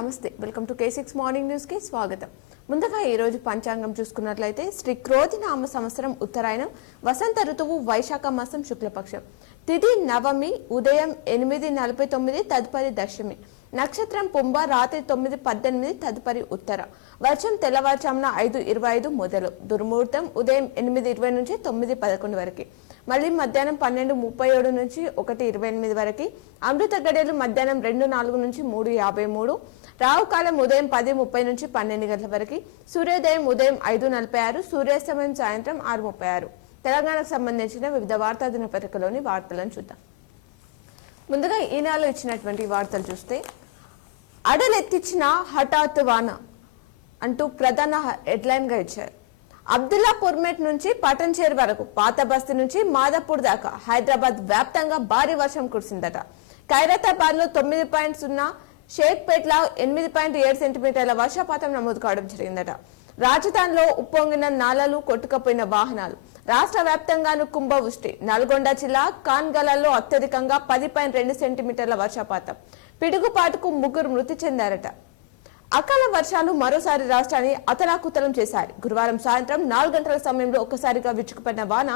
నమస్తే welcome to K6 morning news కి స్వాగతం. ముందుగా ఈ రోజు పంచాంగం చూసుకున్నట్లయితే శ్రీ క్రోధినామ సంవత్సరం ఉత్తరాయణం వసంత ఋతువు వైశాఖ మాసం శుక్లపక్షం తిథి నవమి ఉదయం 8:49 తదుపరి దశమి నక్షత్రం పుంభ రాత్రి 9:18 తదుపరి ఉత్తర వర్షం తెల్లవారుజామున 5:25 మొదలు దుర్ముహూర్తం ఉదయం 8:20 నుంచి 9:11 వరకు మళ్ళీ మధ్యాహ్నం 12:37 నుంచి 1:28 వరకు అమృత గడియలు మధ్యాహ్నం 2:04 నుంచి 3:53 రావు కాలం ఉదయం 10:30 నుంచి 12 గంటల వరకు సూర్యోదయం ఉదయం 5:46 సూర్యాస్తమయం సాయంత్రం 6:36 తెలంగాణకు సంబంధించిన వివిధ వార్తా దినపత్రికలోని వార్తలను చూద్దాం. ముందుగా ఈనాడులో ఇచ్చినటువంటి వార్తలు చూస్తే అడలెత్తిచ్చిన హఠాత్ వాన అంటూ ప్రధాన హెడ్లైన్ గా ఇచ్చారు. అబ్దుల్లాపూర్మేట్ నుంచి పటన్చేర్ వరకు పాత బస్తీ నుంచి మాదాపూర్ దాకా హైదరాబాద్ వ్యాప్తంగా భారీ వర్షం కురిసిందట. ఖైరతాబాద్ లో 9.0 షేక్పేట్ లో 8.7 సెంటీమీటర్ల వర్షపాతం నమోదు కావడం జరిగిందట. రాజధానిలో ఉప్పొంగిన నాలలు కొట్టుకుపోయిన వాహనాలు రాష్ట్ర వ్యాప్తంగాను కుంభవృష్టి నల్గొండ జిల్లా కాన్గలలో అత్యధికంగా 10.2 సెంటీమీటర్ల వర్షపాతం పిడుగుపాటుకు 3 మృతి చెందారట. అకాల వర్షాలు మరోసారి రాష్ట్రాన్ని అతలాకుతలం చేశాయి. గురువారం సాయంత్రం 4 గంటల సమయంలో ఒక్కసారిగా విచ్చుకుపడిన వాన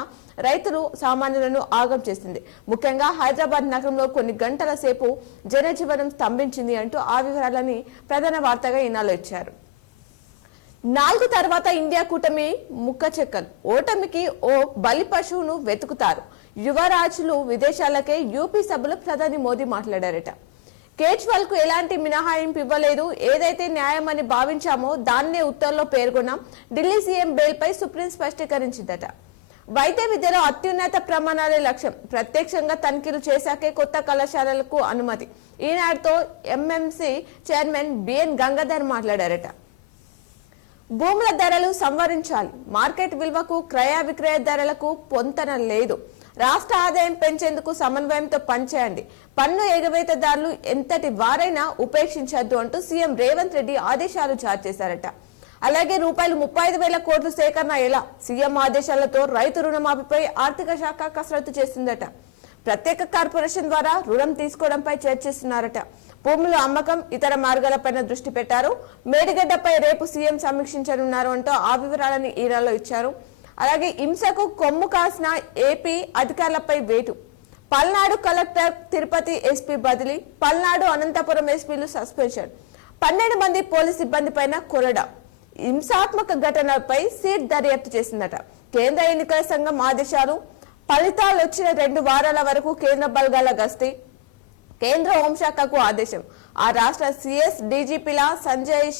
రైతులు సామాన్యులను ఆగం చేసింది. ముఖ్యంగా హైదరాబాద్ నగరంలో కొన్ని గంటల సేపు జనజీవనం స్తంభించింది అంటూ ఆ వివరాలని ప్రధాన వార్తగా ఈనాడులో ఇచ్చారు. 4 తర్వాత ఇండియా కూటమి ముక్కచెక్కలు ఓటమికి ఓ బలి పశువును వెతుకుతారు. యువరాజులు విదేశాలకే యూపీ సభలో ప్రధాని మోదీ మాట్లాడారట. కేజ్రీవాల్ కు ఎలాంటి మినహాయింపు ఇవ్వలేదు, ఏదైతే న్యాయమని భావించామో దాన్నే ఉత్తర్వులో పేర్కొన్నాం. ఢిల్లీ సీఎం బెయిల్ పై సుప్రీం స్పష్టీకరించిందట. వైద్య విద్యలో అత్యున్నత ప్రమాణాలే లక్ష్యం, ప్రత్యక్షంగా తనిఖీలు చేశాకే కొత్త కళాశాలలకు అనుమతి. ఈనాడుతో ఎంఎంసీ చైర్మన్ బిఎన్ గంగాధర్ మాట్లాడారట. భూముల ధరలు సంవరించాలి, మార్కెట్ విలువకు క్రయ విక్రయ ధరలకు పొంతన లేదు, రాష్ట్ర ఆదాయం పెంచేందుకు సమన్వయంతో పనిచేయండి, పన్ను ఎగవేతదారులు ఎంతటి వారైనా ఉపేక్షించద్దు అంటూ సీఎం రేవంత్ రెడ్డి ఆదేశాలు జారీ చేశారట. అలాగే రూపాయలు 35,000 కోట్ల సేకరణ ఎలా, సీఎం ఆదేశాలతో రైతు రుణమాఫీపై ఆర్థిక శాఖ కసరత్తు చేస్తుందట. ప్రత్యేక కార్పొరేషన్ ద్వారా రుణం తీసుకోవడంపై చర్చిస్తున్నారట. భూముల అమ్మకం ఇతర మార్గాలపైన దృష్టి పెట్టారు. మేడిగడ్డపై రేపు సీఎం సమీక్షించనున్నారు అంటూ ఆ వివరాలని ఈనాడులో ఇచ్చారు. అలాగే హింసకు కొమ్ము కాసిన ఏపీ అధికారులపై వేటు, పల్నాడు కలెక్టర్ తిరుపతి ఎస్పీ బదిలీ, పల్నాడు అనంతపురం ఎస్పీలు సస్పెన్షన్, 12 మంది పోలీస్ సిబ్బంది పైన కొరడా. హింసాత్మక ఘటనలపై సీట్ దర్యాప్తు చేసిందట. కేంద్ర ఎన్నికల సంఘం ఆదేశాలు, ఫలితాలు వచ్చిన 2 వారాల వరకు కేంద్ర బలగాల గస్తీ, కేంద్ర హోంశాఖకు ఆదేశం. ఆ రాష్ట్ర సిఎస్ డీజీపీల సంజయ్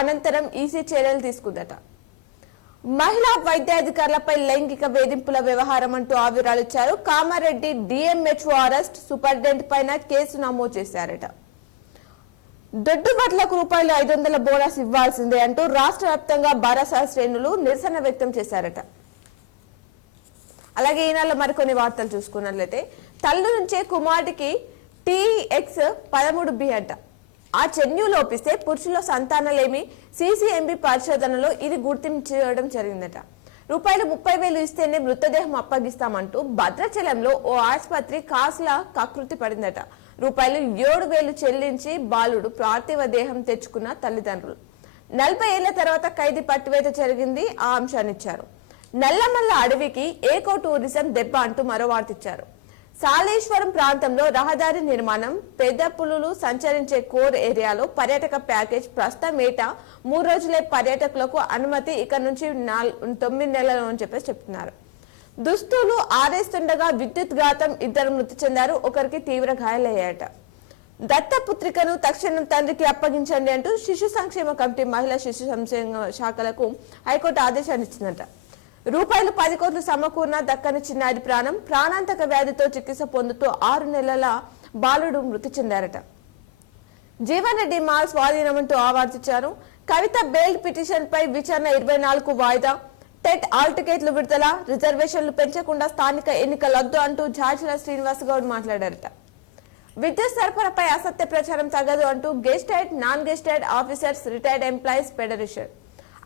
అనంతరం ఈసీ చర్యలు తీసుకుందట. మహిళా వైద్యాధికారులపై లైంగిక వేధింపుల వ్యవహారం అంటూ ఆ వివరాలు ఇచ్చారు. కామారెడ్డి డిఎంహెచ్ఓ అరెస్ట్, సూపరింటెండెంట్ పైన కేసు నమోదు చేశారట. దొడ్డుబట్లకు రూపాయలు 500 బోనస్ ఇవ్వాల్సిందే అంటూ రాష్ట్ర వ్యాప్తంగా బారాసా శ్రేణులు నిరసన వ్యక్తం చేశారట. అలాగే ఈనాడులో మరికొన్ని వార్తలు చూసుకున్నట్లయితే తల్లి నుంచే కుమారుడికి TX13B అంట. ఆ జన్యు లోపిస్తే పురుషుల సంతానలేమి CCMB పరిశోధనలో ఇది గుర్తించడం జరిగిందట. రూపాయలు 30,000 ఇస్తేనే మృతదేహం అప్పగిస్తామంటూ భద్రాచలంలో ఓ ఆసుపత్రి కాసుల కకృతి పడిందట. రూపాయలు 7,000 చెల్లించి బాలుడు పార్థివ దేహం తెచ్చుకున్న తల్లిదండ్రులు. 40 ఏళ్ల తర్వాత ఖైదీ పట్టివేత జరిగింది. ఆ అంశాన్నిచ్చారు. నల్లమల్ల అడవికి ఏకో టూరిజం దెబ్బ అంటూ మరో వార్త ఇచ్చారు. సాలేశ్వరం ప్రాంతంలో రహదారి నిర్మాణం, పెద్ద పులులు సంచరించే కోర్ ఏరియాలో పర్యాటక ప్యాకేజ్ ప్రస్తుతం ఏటా 3 రోజులే పర్యాటకులకు అనుమతి, ఇక నుంచి 9 నెలలు అని చెప్పేసి చెప్తున్నారు. దుస్తులు ఆరేస్తుండగా విద్యుత్ ఘాతం, 2 మృతి చెందారు, ఒకరికి తీవ్ర గాయాలయ్యాయట. దత్తపుత్రికను తక్షణం తండ్రికి అప్పగించండి అంటూ శిశు సంక్షేమ కమిటీ మహిళా శిశు సంక్షేమ శాఖలకు హైకోర్టు ఆదేశాన్ని ఇచ్చిందట. రూపాయలు 10 కోట్లు సమకూర్ణ దక్కని చిన్నారి ప్రాణం, ప్రాణాంతక వ్యాధితో చికిత్స పొందుతూ 6 నెలల బాలుడు మృతి చెందారట. జీవన్ రెడ్డి మాల్ స్వాధీనమంటూ ఆవార్తించారు. కవిత బెయిల్ పిటిషన్ పై విచారణ 24కు వాయిదా, టెట్ ఆల్ టికెట్లు విడుదల, రిజర్వేషన్లు పెంచకుండా స్థానిక ఎన్నికలొద్దు అంటూ జార్జిల శ్రీనివాస్ గౌడ్ మాట్లాడారట. విద్యుత్ సరఫరాపై అసత్య ప్రచారం తగదు అంటూ gazetted, non gazetted officers retired employees federation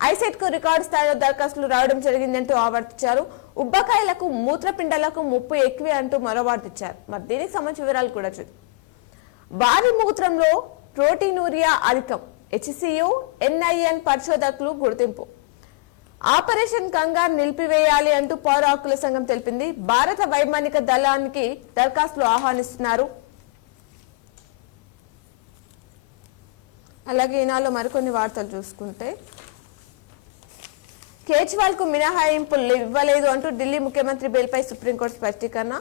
ICET కు రికార్డు స్థాయిలో దరఖాస్తులు రావడం జరిగిందంటూ ఆవర్తించారు. ఉబ్బకాయలకు మూత్రపిండాలకు ముప్పు ఎక్కువే అంటూ మరో వార్తిచ్చారు. మరి దీనికి సంబంధించిన వివరాలు కూడా చూద్దాం. వారి మూత్రంలో ప్రోటీనూరియా అధికం, హెచ్సియు ఎన్ఐఎన్ పరిశోధకులు గుర్తింపు. ఆపరేషన్ కంగార్ నిలిపివేయాలి అంటూ పౌర హక్కుల సంఘం తెలిపింది. భారత వైమానిక దళానికి దరఖాస్తులు ఆహ్వానిస్తున్నారు. అలాగే ఈనాలో మరికొన్ని వార్తలు చూసుకుంటే, కేజ్రీవాల్ కు మినహాయింపులు ఇవ్వలేదు అంటూ ఢిల్లీ ముఖ్యమంత్రి బిల్పై సుప్రీంకోర్టు స్పష్టీకరణ.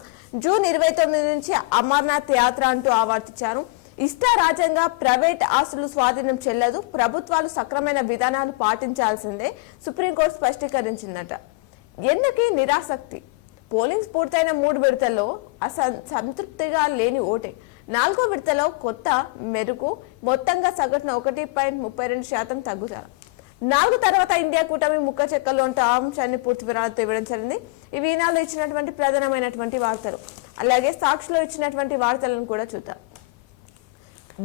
జూన్ 29 నుంచి అమర్నాథ్ యాత్ర అంటూ ఆవర్తించారు. ఇష్టారాజ్యంగా ప్రైవేట్ ఆస్తులు స్వాధీనం చెల్లదు, ప్రభుత్వాలు సక్రమైన విధానాలు పాటించాల్సిందే సుప్రీంకోర్టు స్పష్టీకరించిందట. ఎందుకీ నిరాసక్తి? పోలింగ్స్ పూర్తయిన 3 విడతల్లో సంతృప్తిగా లేని ఓటే. 4వ విడతలో కొత్త మెరుగు, మొత్తంగా సగటున 1.32% తగ్గుతారు. 4 తర్వాత ఇండియా కూటమి ముక్క చెక్కలు అంటూ ఆ అంశాన్ని పూర్తి వివరాలతో ఇవ్వడం జరిగింది. ఇవి ఈనాళ్ళు ఇచ్చినటువంటి ప్రధానమైనటువంటి వార్తలు. అలాగే సాక్షిలో ఇచ్చినటువంటి వార్తలను కూడా చూద్దాం.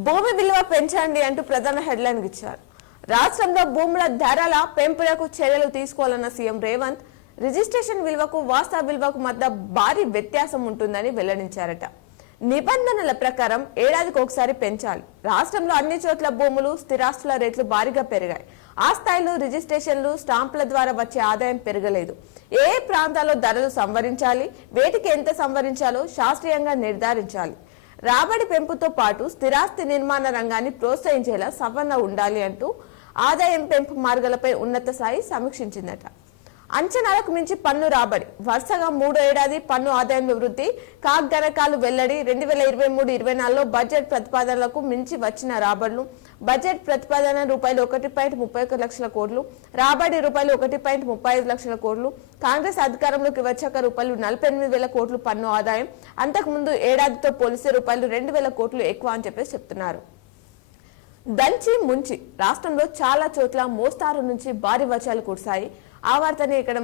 భూమి విలువ పెంచండి అంటూ ప్రధాన హెడ్లైన్ ఇచ్చారు. రాష్ట్రంలో భూముల ధరల పెంపులకు చర్యలు తీసుకోవాలన్న సీఎం రేవంత్, రిజిస్ట్రేషన్ విలువకు వాస్తవ విలువకు మధ్య భారీ వ్యత్యాసం ఉంటుందని వెల్లడించారట. నిబంధనల ప్రకారం ఏడాదికి ఒకసారి పెంచాలి. రాష్ట్రంలో అన్ని చోట్ల భూములు, స్థిరాస్తుల రేట్లు భారీగా పెరిగాయి. ఆ స్థాయిలో రిజిస్ట్రేషన్లు, స్టాంపుల ద్వారా వచ్చే ఆదాయం పెరగలేదు. ఏ ప్రాంతాల్లో ధరలు సంవరించాలి, వేటికి ఎంత సంవరించాలో శాస్త్రీయంగా నిర్ధారించాలి. రాబడి పెంపుతో పాటు స్థిరాస్తి నిర్మాణ రంగాన్ని ప్రోత్సహించేలా సవరణ ఉండాలి అంటూ ఆదాయం పెంపు మార్గాలపై ఉన్నత స్థాయి సమీక్షించిందట. అంచనాలకు మించి పన్ను రాబడి, వరుసగా 3వ ఏడాది పన్ను ఆదాయంలో వృద్ధి. గణకాలు వెల్లడి. 2023-24లో బడ్జెట్ ప్రతిపాదనలకు మించి వచ్చిన రాబడులు. బడ్జెట్ ప్రతిపాదన ₹1.31 లక్షల కోట్లు, రాబడి ₹1.35 లక్షల కోట్లు. కాంగ్రెస్ అధికారంలోకి వచ్చాక ₹48,000 కోట్లు పన్ను ఆదాయం. అంతకుముందు ఏడాదితో పోలిస్తే ₹2,000 కోట్లు ఎక్కువ అని చెప్పేసి చెప్తున్నారు. దంచి ముంచి రాష్ట్రంలో చాలా చోట్ల మోస్తారు నుంచి భారీ వర్షాలు కురిశాయి. ఆ వార్తని ఇక్కడ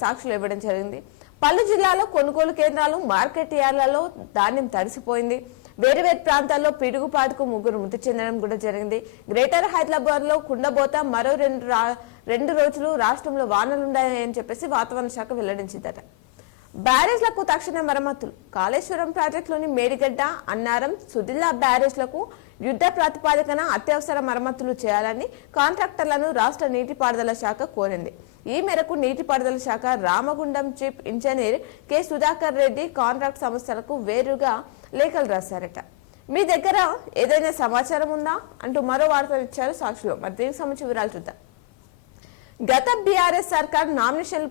సాక్షులు ఇవ్వడం జరిగింది. పలు జిల్లాలో కొనుగోలు కేంద్రాలు, మార్కెట్ యార్డ్లలో ధాన్యం తడిసిపోయింది. వేరు ప్రాంతాల్లో పిడుగుపాటుకు 3 మృతి చెందడం కూడా జరిగింది. గ్రేటర్ హైదరాబాద్ లో కుండబోత, మరో 2 రోజులు రాష్ట్రంలో వానలుండాయని చెప్పేసి వాతావరణ శాఖ వెల్లడించిందట. బ్యారేజ్లకు తక్షణ మరమ్మతులు. కాళేశ్వరం ప్రాజెక్టులోని మేడిగడ్డ, అన్నారం, సుదిల్లా బ్యారేజ్లకు యుద్ధ ప్రాతిపాదికన అత్యవసర మరమ్మతులు చేయాలని కాంట్రాక్టర్లను రాష్ట్ర నీటిపారుదల శాఖ కోరింది. ఈ మేరకు నీటిపారుదల శాఖ Ramagundam chief engineer K Sudhakar Reddy contract సంస్థలకు వేరుగా లేఖలు రాశారట. మీ దగ్గర ఏదైనా సమాచారం ఉందా అంటూ మరో వార్తలు ఇచ్చారు సాక్షులు. మరి దీనికి సంబంధించి వివరాలు చూద్దాం. గత బీఆర్ఎస్ సర్కార్ నామినేషన్లు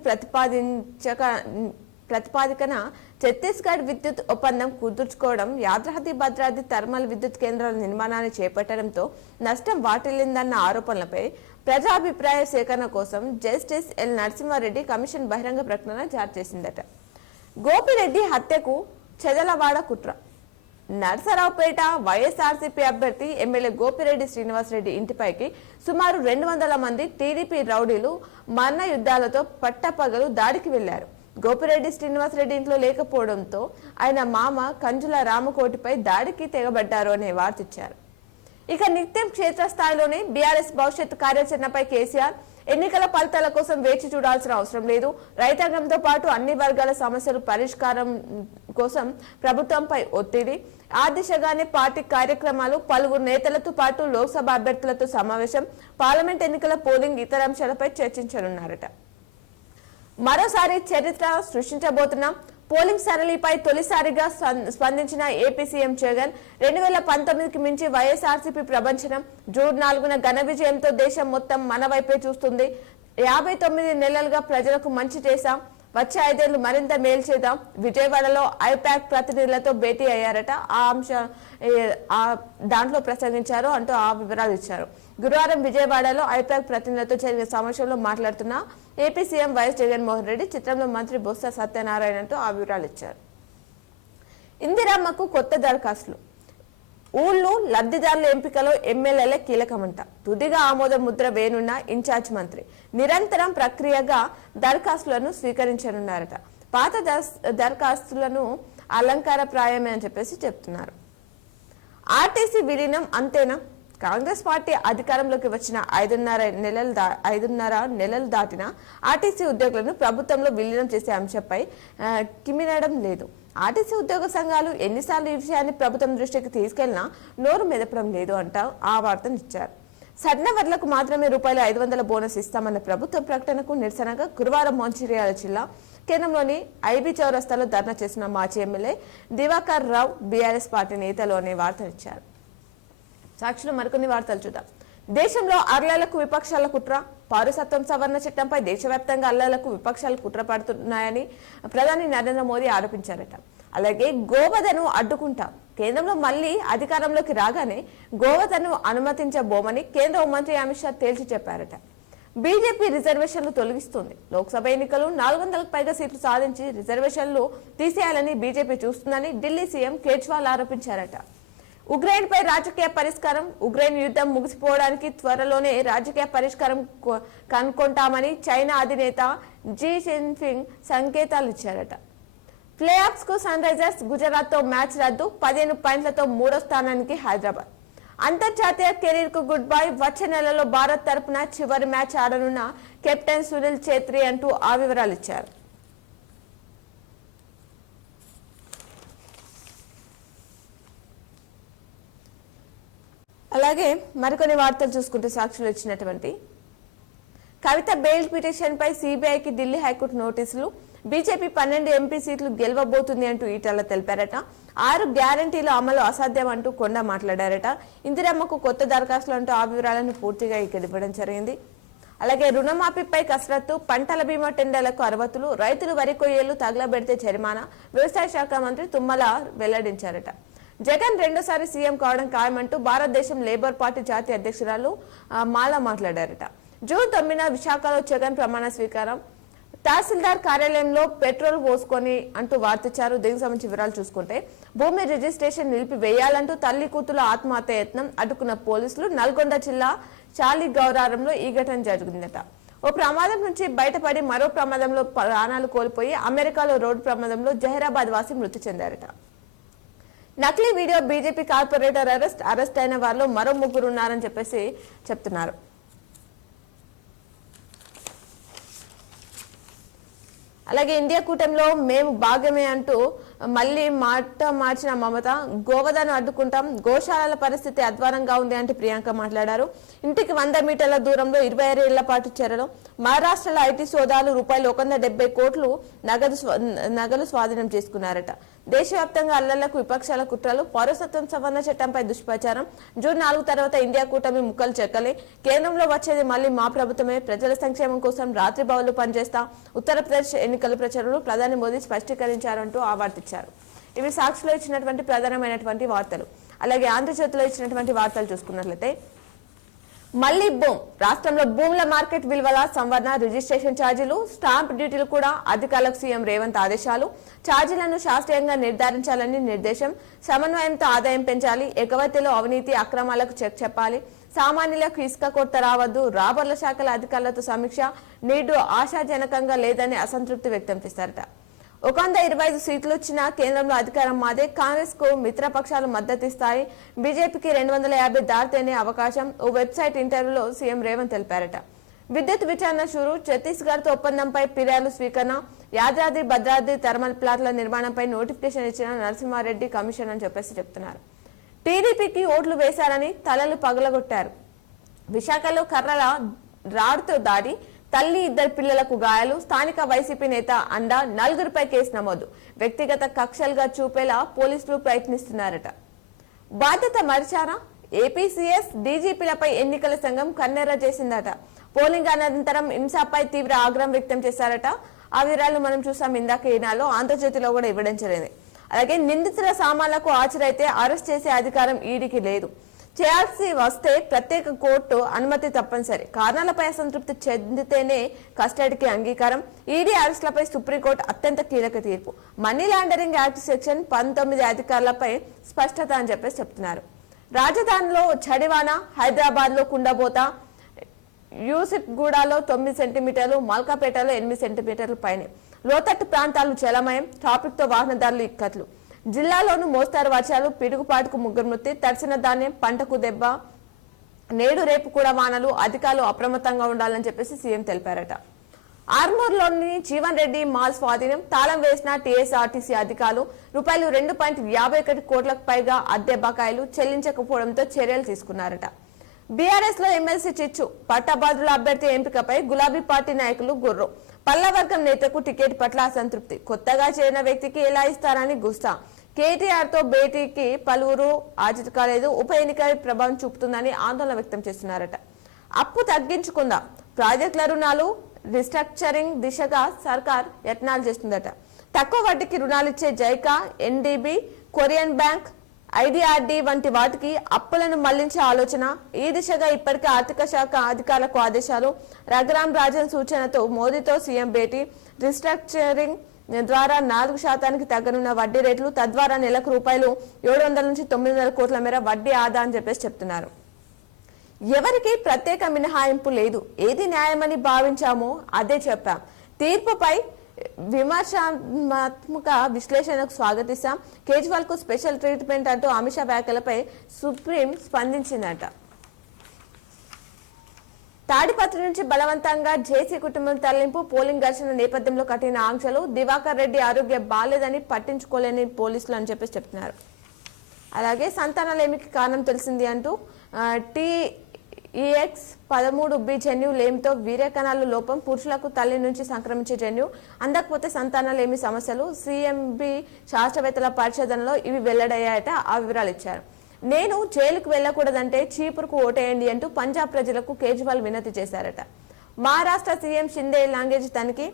ప్రతిపాదికన ఛత్తీస్గఢ్ విద్యుత్ ఒప్పందం కుదుర్చుకోవడం, యాదాద్రి భద్రాద్రి థర్మల్ విద్యుత్ కేంద్రాల నిర్మాణాన్ని చేపట్టడంతో నష్టం వాటిల్లిందన్న ఆరోపణలపై ప్రజాభిప్రాయ సేకరణ కోసం జస్టిస్ ఎల్ నరసింహారెడ్డి కమిషన్ బహిరంగ ప్రకటన జారీ చేసిందట. గోపిరెడ్డి హత్యకు చెదలవాడ కుట్ర. నర్సరావుపేట వైఎస్ఆర్సీపీ అభ్యర్థి ఎమ్మెల్యే గోపిరెడ్డి శ్రీనివాసరెడ్డి ఇంటిపైకి సుమారు 200 మంది టీడీపీ రౌడీలు మరణ యుద్ధాలతో పట్టపగలు దాడికి వెళ్లారు. గోపిరెడ్డి శ్రీనివాసరెడ్డి ఇంట్లో లేకపోవడంతో ఆయన మామ కంజుల రామకోటిపై దాడికి తెగబడ్డారు అనే వార్త ఇచ్చారు. ఇక నిత్యం క్షేత్రస్థాయిలోనే బీఆర్ఎస్ భవిష్యత్ కార్యాచరణపై కేసీఆర్, ఎన్నికల ఫలితాల కోసం వేచి చూడాల్సిన అవసరం లేదు. రైతాంగంతో పాటు అన్ని వర్గాల సమస్యలు పరిష్కారం కోసం ప్రభుత్వంపై ఒత్తిడి. ఆ దిశగానే పార్టీ కార్యక్రమాలు, పలువురు నేతలతో పాటు లోక్సభ అభ్యర్థులతో సమావేశం, పార్లమెంట్ ఎన్నికల పోలింగ్, ఇతర అంశాలపై చర్చించనున్నారట. మరోసారి చరిత్ర సృష్టించబోతున్నాం. పోలింగ్ సరళిపై తొలిసారిగా స్పందించిన ఏపీ సీఎం జగన్, 2019కి మించి వైఎస్ఆర్సీపీ ప్రభంజనం. జూన్ 4న ఘన విజయంతో దేశం మొత్తం మన వైపే చూస్తుంది. 59 నెలలుగా ప్రజలకు మంచి చేశాం, వచ్చే 5 ఏళ్లు మరింత మేలు చేద్దాం. విజయవాడలో ఐపాక్ ప్రతినిధులతో భేటీ అయ్యారట. దాంట్లో ప్రసంగించారు అంటూ ఆ వివరాలు ఇచ్చారు. గురువారం విజయవాడలో ఐపాక్ ప్రతినిధులతో జరిగిన సమావేశంలో మాట్లాడుతున్న AP CM YS Jaganmohan Reddy, చిత్రంలో మంత్రి బొత్స సత్యనారాయణ అంటూ ఆ వివరాలు ఇచ్చారు. ఇందిరమ్మకు కొత్త దరఖాస్తులు. ఊళ్ళు లబ్ధిదారుల ఎంపికలో ఎమ్మెల్యేలే కీలకమంట. తుదిగా ఆమోద ముద్ర వేనున్న ఇన్ఛార్జ్ మంత్రి నిరంతరం ప్రక్రియగా దరఖాస్తులను స్వీకరించనున్నారట. పాత దరఖాస్తులను అలంకార ప్రాయమే అని చెప్పేసి చెప్తున్నారు. ఆర్టీసీ విలీనం అంతేనా? కాంగ్రెస్ పార్టీ అధికారంలోకి వచ్చిన 5.5 నెలలు దాటిన ఆర్టీసీ ఉద్యోగులను ప్రభుత్వంలో విలీనం చేసే అంశంపై కిమినడం లేదు. ఆర్టీసీ ఉద్యోగ సంఘాలు ఎన్నిసార్లు ఈ విషయాన్ని ప్రభుత్వం దృష్టికి తీసుకెళ్లినా నోరు మెదపడం లేదు అంటూ ఆ వార్తనిచ్చారు. సన్నవర్లకు మాత్రమే రూపాయలు 500 బోనస్ ఇస్తామన్న ప్రభుత్వ ప్రకటనకు నిరసనగా గురువారం మంచిర్యాల జిల్లా కేంద్రంలోని ఐబీ చౌరస్తాలో ధర్నా చేసిన మాజీ ఎమ్మెల్యే దివాకర్ రావు బీఆర్ఎస్ పార్టీ నేతలు అనే వార్తనిచ్చారు. సాక్షులు మరికొన్ని వార్తలు చూద్దాం. దేశంలో అర్లలకు విపక్షాల కుట్ర. పౌరసత్వం సవరణ చట్టంపై దేశవ్యాప్తంగా అర్లలకు విపక్షాలు కుట్ర పడుతున్నాయని ప్రధాని నరేంద్ర మోదీ ఆరోపించారట. అలాగే గోవధను అడ్డుకుంటాం, కేంద్రంలో మళ్లీ అధికారంలోకి రాగానే గోవధను అనుమతించబోమని కేంద్ర హోంమంత్రి అమిత్ షా తేల్చి చెప్పారట. బీజేపీ రిజర్వేషన్లు తొలగిస్తుంది. లోక్సభ ఎన్నికలు 400కు పైగా సీట్లు సాధించి రిజర్వేషన్లు తీసేయాలని బీజేపీ చూస్తుందని ఢిల్లీ సీఎం కేజ్రీవాల్ ఆరోపించారట. ఉక్రెయిన్ పై రాజకీయ పరిష్కారం. ఉక్రెయిన్ యుద్ధం ముగిసిపోవడానికి త్వరలోనే రాజకీయ పరిష్కారం కనుక్కుంటామని చైనా అధినేత జీ జిన్పింగ్ సంకేతాలు ఇచ్చారట. ప్లే ఆఫ్స్ కు సన్ రైజర్స్ గుజరాత్ తో మ్యాచ్ రద్దు. 15 పాయింట్లతో 3వ స్థానానికి హైదరాబాద్. అంతర్జాతీయ కెరీర్ కు గుడ్ బై. వచ్చే నెలలో భారత్ తరపున చివరి మ్యాచ్ ఆడనున్న కెప్టెన్ సునీల్ ఛేత్రి అంటూ ఆ వివరాలు ఇచ్చారు. అలాగే మరికొన్ని వార్తలు చూసుకుంటే సాక్షులు ఇచ్చినటువంటి కవిత బెయిల్ పిటిషన్ పై సిబిఐకి ఢిల్లీ హైకోర్టు నోటీసులు. బీజేపీ 12 ఎంపీ సీట్లు గెలవబోతుంది అంటూ ఈటల తెలిపారట. 6 గ్యారంటీల అమలు అసాధ్యం అంటూ కొండ మాట్లాడారట. ఇందిరమ్మకు కొత్త దరఖాస్తులు అంటూ ఆ వివరాలను పూర్తిగా ఇక్కడ ఇవ్వడం జరిగింది. అలాగే రుణమాఫీపై కసరత్తు. పంటల బీమా టెండర్లకు అనుమతులు. రైతులు వరి కొయ్యేళ్లు తగలబెడితే జరిమానా. వ్యవసాయ శాఖ మంత్రి తుమ్మల వెల్లడించారట. జగన్ రెండోసారి సీఎం కావడం ఖాయమంటూ భారతదేశం లేబర్ పార్టీ జాతీయ అధ్యక్షురాలు మాలా మాట్లాడారట. జూన్ 9న విశాఖలో జగన్ ప్రమాణ స్వీకారం. తహసీల్దార్ కార్యాలయంలో పెట్రోల్ పోసుకొని అంటూ వార్తిచ్చారు. దీనికి సంబంధించి వివరాలు చూసుకుంటే భూమి రిజిస్ట్రేషన్ నిలిపివేయాలంటూ తల్లి కూతుల ఆత్మహత్య యత్నం అడ్డుకున్న పోలీసులు. నల్గొండ జిల్లా చాలిగౌరారంలో ఈ ఘటన జరిగిందట. ఓ ప్రమాదం నుంచి బయటపడి మరో ప్రమాదంలో ప్రాణాలు కోల్పోయి అమెరికాలో రోడ్డు ప్రమాదంలో జహీరాబాద్ వాసి మృతి చెందారట. నకిలీ వీడియో. బీజేపీ కార్పొరేటర్ అరెస్ట్ అయిన వారిలో మరో 3 ఉన్నారని చెప్పేసి చెప్తున్నారు. అలాగే ఇండియా కూటమిలో మేము భాగమే అంటూ మళ్ళీ మాట మార్చిన మమత. గోవధను అడ్డుకుంటాం, గోశాలల పరిస్థితి అధ్వానంగా ఉంది అంటే ప్రియాంక మాట్లాడారు. ఇంటికి 100 మీటర్ల దూరంలో 26 ఏళ్ల పాటు చెరలో. మహారాష్ట్రలో ఐటీ సోదాలు. రూపాయలు 170 కోట్లు నగలు స్వాధీనం చేసుకున్నారట. దేశవ్యాప్తంగా అల్లర్లకు విపక్షాల కుట్రలు. పౌరసత్వం సవరణ చట్టంపై దుష్ప్రచారం. జూన్ 4 తర్వాత ఇండియా కూటమి ముక్కలు చెక్కలే. కేంద్రంలో వచ్చేది మళ్ళీ మా ప్రభుత్వమే. ప్రజల సంక్షేమం కోసం రాత్రి బౌలు పనిచేస్తా. ఉత్తరప్రదేశ్ ఎన్నికల ప్రచారంలో ప్రధాని మోదీ స్పష్టీకరించారంటూ ఆ వార్తిచ్చారు. ఇవి సాక్షిలో ఇచ్చినటువంటి ప్రధానమైనటువంటి వార్తలు. అలాగే ఆంధ్రజ్యోతిలో ఇచ్చినటువంటి వార్తలు చూసుకున్నట్లయితే మళ్లీ బూమ్. రాష్ట్రంలో భూముల మార్కెట్ విలువల సంవరణ. రిజిస్ట్రేషన్ ఛార్జీలు, స్టాంప్ డ్యూటీలు కూడా అధికారులకు సీఎం రేవంత్ ఆదేశాలు. ఛార్జీలను శాస్త్రీయంగా నిర్ధారించాలని నిర్దేశం. సమన్వయంతో ఆదాయం పెంచాలి. ఎగవతిలో అవినీతి అక్రమాలకు చెక్ చెప్పాలి. సామాన్యులకు ఇసుక కొరత రావద్దు. రాబర్ల శాఖల అధికారులతో సమీక్ష. నేడు ఆశాజనకంగా లేదని అసంతృప్తి వ్యక్తం చేశారట. 125 సీట్లు వచ్చినా కేంద్రంలో అధికారం మాదే. కాంగ్రెస్ కు మిత్రపక్షాలు మద్దతిస్తాయి. బీజేపీకి 250 దాటితేనే అవకాశం. ఓ వెబ్సైట్ ఇంటర్వ్యూలో సీఎం రేవంత్ తెలిపారట. విద్యుత్ విచారణ షురు. ఛత్తీస్గఢ్ తో ఒప్పందంపై ఫిర్యాదు స్వీకరణ. యాదాద్రి భద్రాద్రి థర్మల్ ప్లాంట్ల నిర్మాణంపై నోటిఫికేషన్ ఇచ్చిన నరసింహారెడ్డి కమిషన్ అని చెప్పేసి చెప్తున్నారు. టీడీపీకి ఓట్లు వేశారని తలలు పగలగొట్టారు. విశాఖలో కర్రల రాడ్తో దాడి. తల్లి 2 పిల్లలకు గాయాలు. స్థానిక వైసీపీ నేత అండ. 4గురిపై కేసు నమోదు. వ్యక్తిగత కక్షలుగా చూపేలా పోలీసులు ప్రయత్నిస్తున్నారట. బాధ్యత మరిచారా? ఏపీసీఎస్ డీజీపీలపై ఎన్నికల సంఘం కన్నెర్ర చేసిందట. పోలింగ్ అనంతరం హింసాపై తీవ్ర ఆగ్రహం వ్యక్తం చేశారట. ఆ వివరాలు మనం చూసాం ఇందాక ఈనాలో. ఆంధ్రజ్యోతిలో కూడా ఇవ్వడం జరిగింది. అలాగే నిందితుల సామాన్లకు హాజరైతే అరెస్ట్ చేసే అధికారం ఈడీకి లేదు. చేయాల్సి వస్తే ప్రత్యేక కోర్టు అనుమతి తప్పనిసరి. కారణాలపై అసంతృప్తి చెందితేనే కస్టడీకి అంగీకారం. ఈడీ అరెస్టులపై సుప్రీంకోర్టు అత్యంత కీలక తీర్పు. మనీ లాండరింగ్ యాక్ట్ సెక్షన్ 19 అధికారులపై స్పష్టత అని చెప్పేసి చెప్తున్నారు. రాజధానిలో చడివాన. హైదరాబాద్ లో కుండబోత. యూసిఫ్గూడలో 9 సెంటీమీటర్లు. మల్కాపేటలో 8 సెంటీమీటర్లు పైనే. లోతట్టు ప్రాంతాలు జలమయం. ట్రాఫిక్ తో వాహనదారులు ఇక్కట్లు. జిల్లాలోనూ మోస్తారు వర్షాలు. పిడుగుపాటుకు 3 మృతి. తడిసిన ధాన్యం పంటకు దెబ్బ. నేడు రేపు కూడా వానలు. అధికారులు అప్రమత్తంగా ఉండాలని చెప్పేసి సీఎం తెలిపారట. ఆర్మూర్లోని జీవన్ రెడ్డి మాల్ స్వాధీనం, తాళం వేసిన టీఎస్ఆర్టీసీ అధికారులు రూపాయలు 2.51 కోట్లకు పైగా అద్దె బకాయిలు చెల్లించకపోవడంతో చర్యలు తీసుకున్నారట. బీఆర్ఎస్ లో ఎమ్మెల్సీ చిచ్చు, పట్టభద్రుల అభ్యర్థి ఎంపికపై గులాబీ పార్టీ నాయకులు గుర్రం, పల్లవర్గం నేతకు టికెట్ పట్ల అసంతృప్తి, కొత్తగా చేరిన వ్యక్తికి ఎలా ఇస్తారని గుస్తా, కేటీఆర్ తో భేటీకి పలువురు హాజరు కాలేదు, ఉప ఎన్నికపై ప్రభావం చూపుతుందని ఆందోళన వ్యక్తం చేస్తున్నారట. అప్పు తగ్గించుకుందాం, ప్రాజెక్టుల రుణాలు రీస్ట్రక్చరింగ్ దిశగా సర్కార్ యత్నాలు చేస్తుందట. తక్కువ వడ్డీకి రుణాలిచ్చే జైకా, ఎన్డీబీ, కొరియన్ బ్యాంక్, ఐడిఆర్డి వంటి వాటికి అప్పులను మళ్లించే ఆలోచన. ఈ దిశగా ఇప్పటికే ఆర్థిక శాఖ అధికారులకు ఆదేశాలు. రఘురాం రాజన్ సూచనతో మోదీతో సీఎం భేటీ. రీస్ట్రక్చరింగ్ ద్వారా 4% తగ్గనున్న వడ్డీ రేట్లు, తద్వారా నెలకు రూపాయలు 700 నుంచి 900 కోట్ల మేర వడ్డీ ఆదా అని చెప్తున్నారు. ఎవరికి ప్రత్యేక మినహాయింపు లేదు, ఏది న్యాయమని భావించామో అదే చెప్పాం. తీర్పుపై విమర్శనాత్మక విశ్లేషణకు స్వాగతిస్తాం. కేజ్రీవాల్ కు స్పెషల్ ట్రీట్మెంట్ అంటూ అమిత్ షా వ్యాఖ్యలపై సుప్రీం స్పందించిందట. తాడిపత్రి నుంచి బలవంతంగా జేసీ కుటుంబం తరలింపు, పోలింగ్ ఘర్షణ నేపథ్యంలో కఠిన ఆంక్షలు, దివాకర్ రెడ్డి ఆరోగ్యం బాలేదని పట్టించుకోలేని పోలీసులు అని చెప్తున్నారు. అలాగే సంతానలేమికి కారణం తెలిసింది అంటూ TEX13B జన్యు లేమితో వీర్యకణాలు లోపం, పురుషులకు తల్లి నుంచి సంక్రమించే జన్యు, అందకపోతే సంతానలేమి సమస్యలు. CMB శాస్త్రవేత్తల పరిశోధనలో ఇవి వెల్లడయ్యాయట. ఆ వివరాలు ఇచ్చారు. నేను జైలుకు వెళ్లకూడదంటే చీపురుకు ఓటేయండి అంటూ పంజాబ్ ప్రజలకు కేజ్రీవాల్ వినతి చేశారట. మహారాష్ట్ర సీఎం షిందే లాంగ్వేజ్ తనకి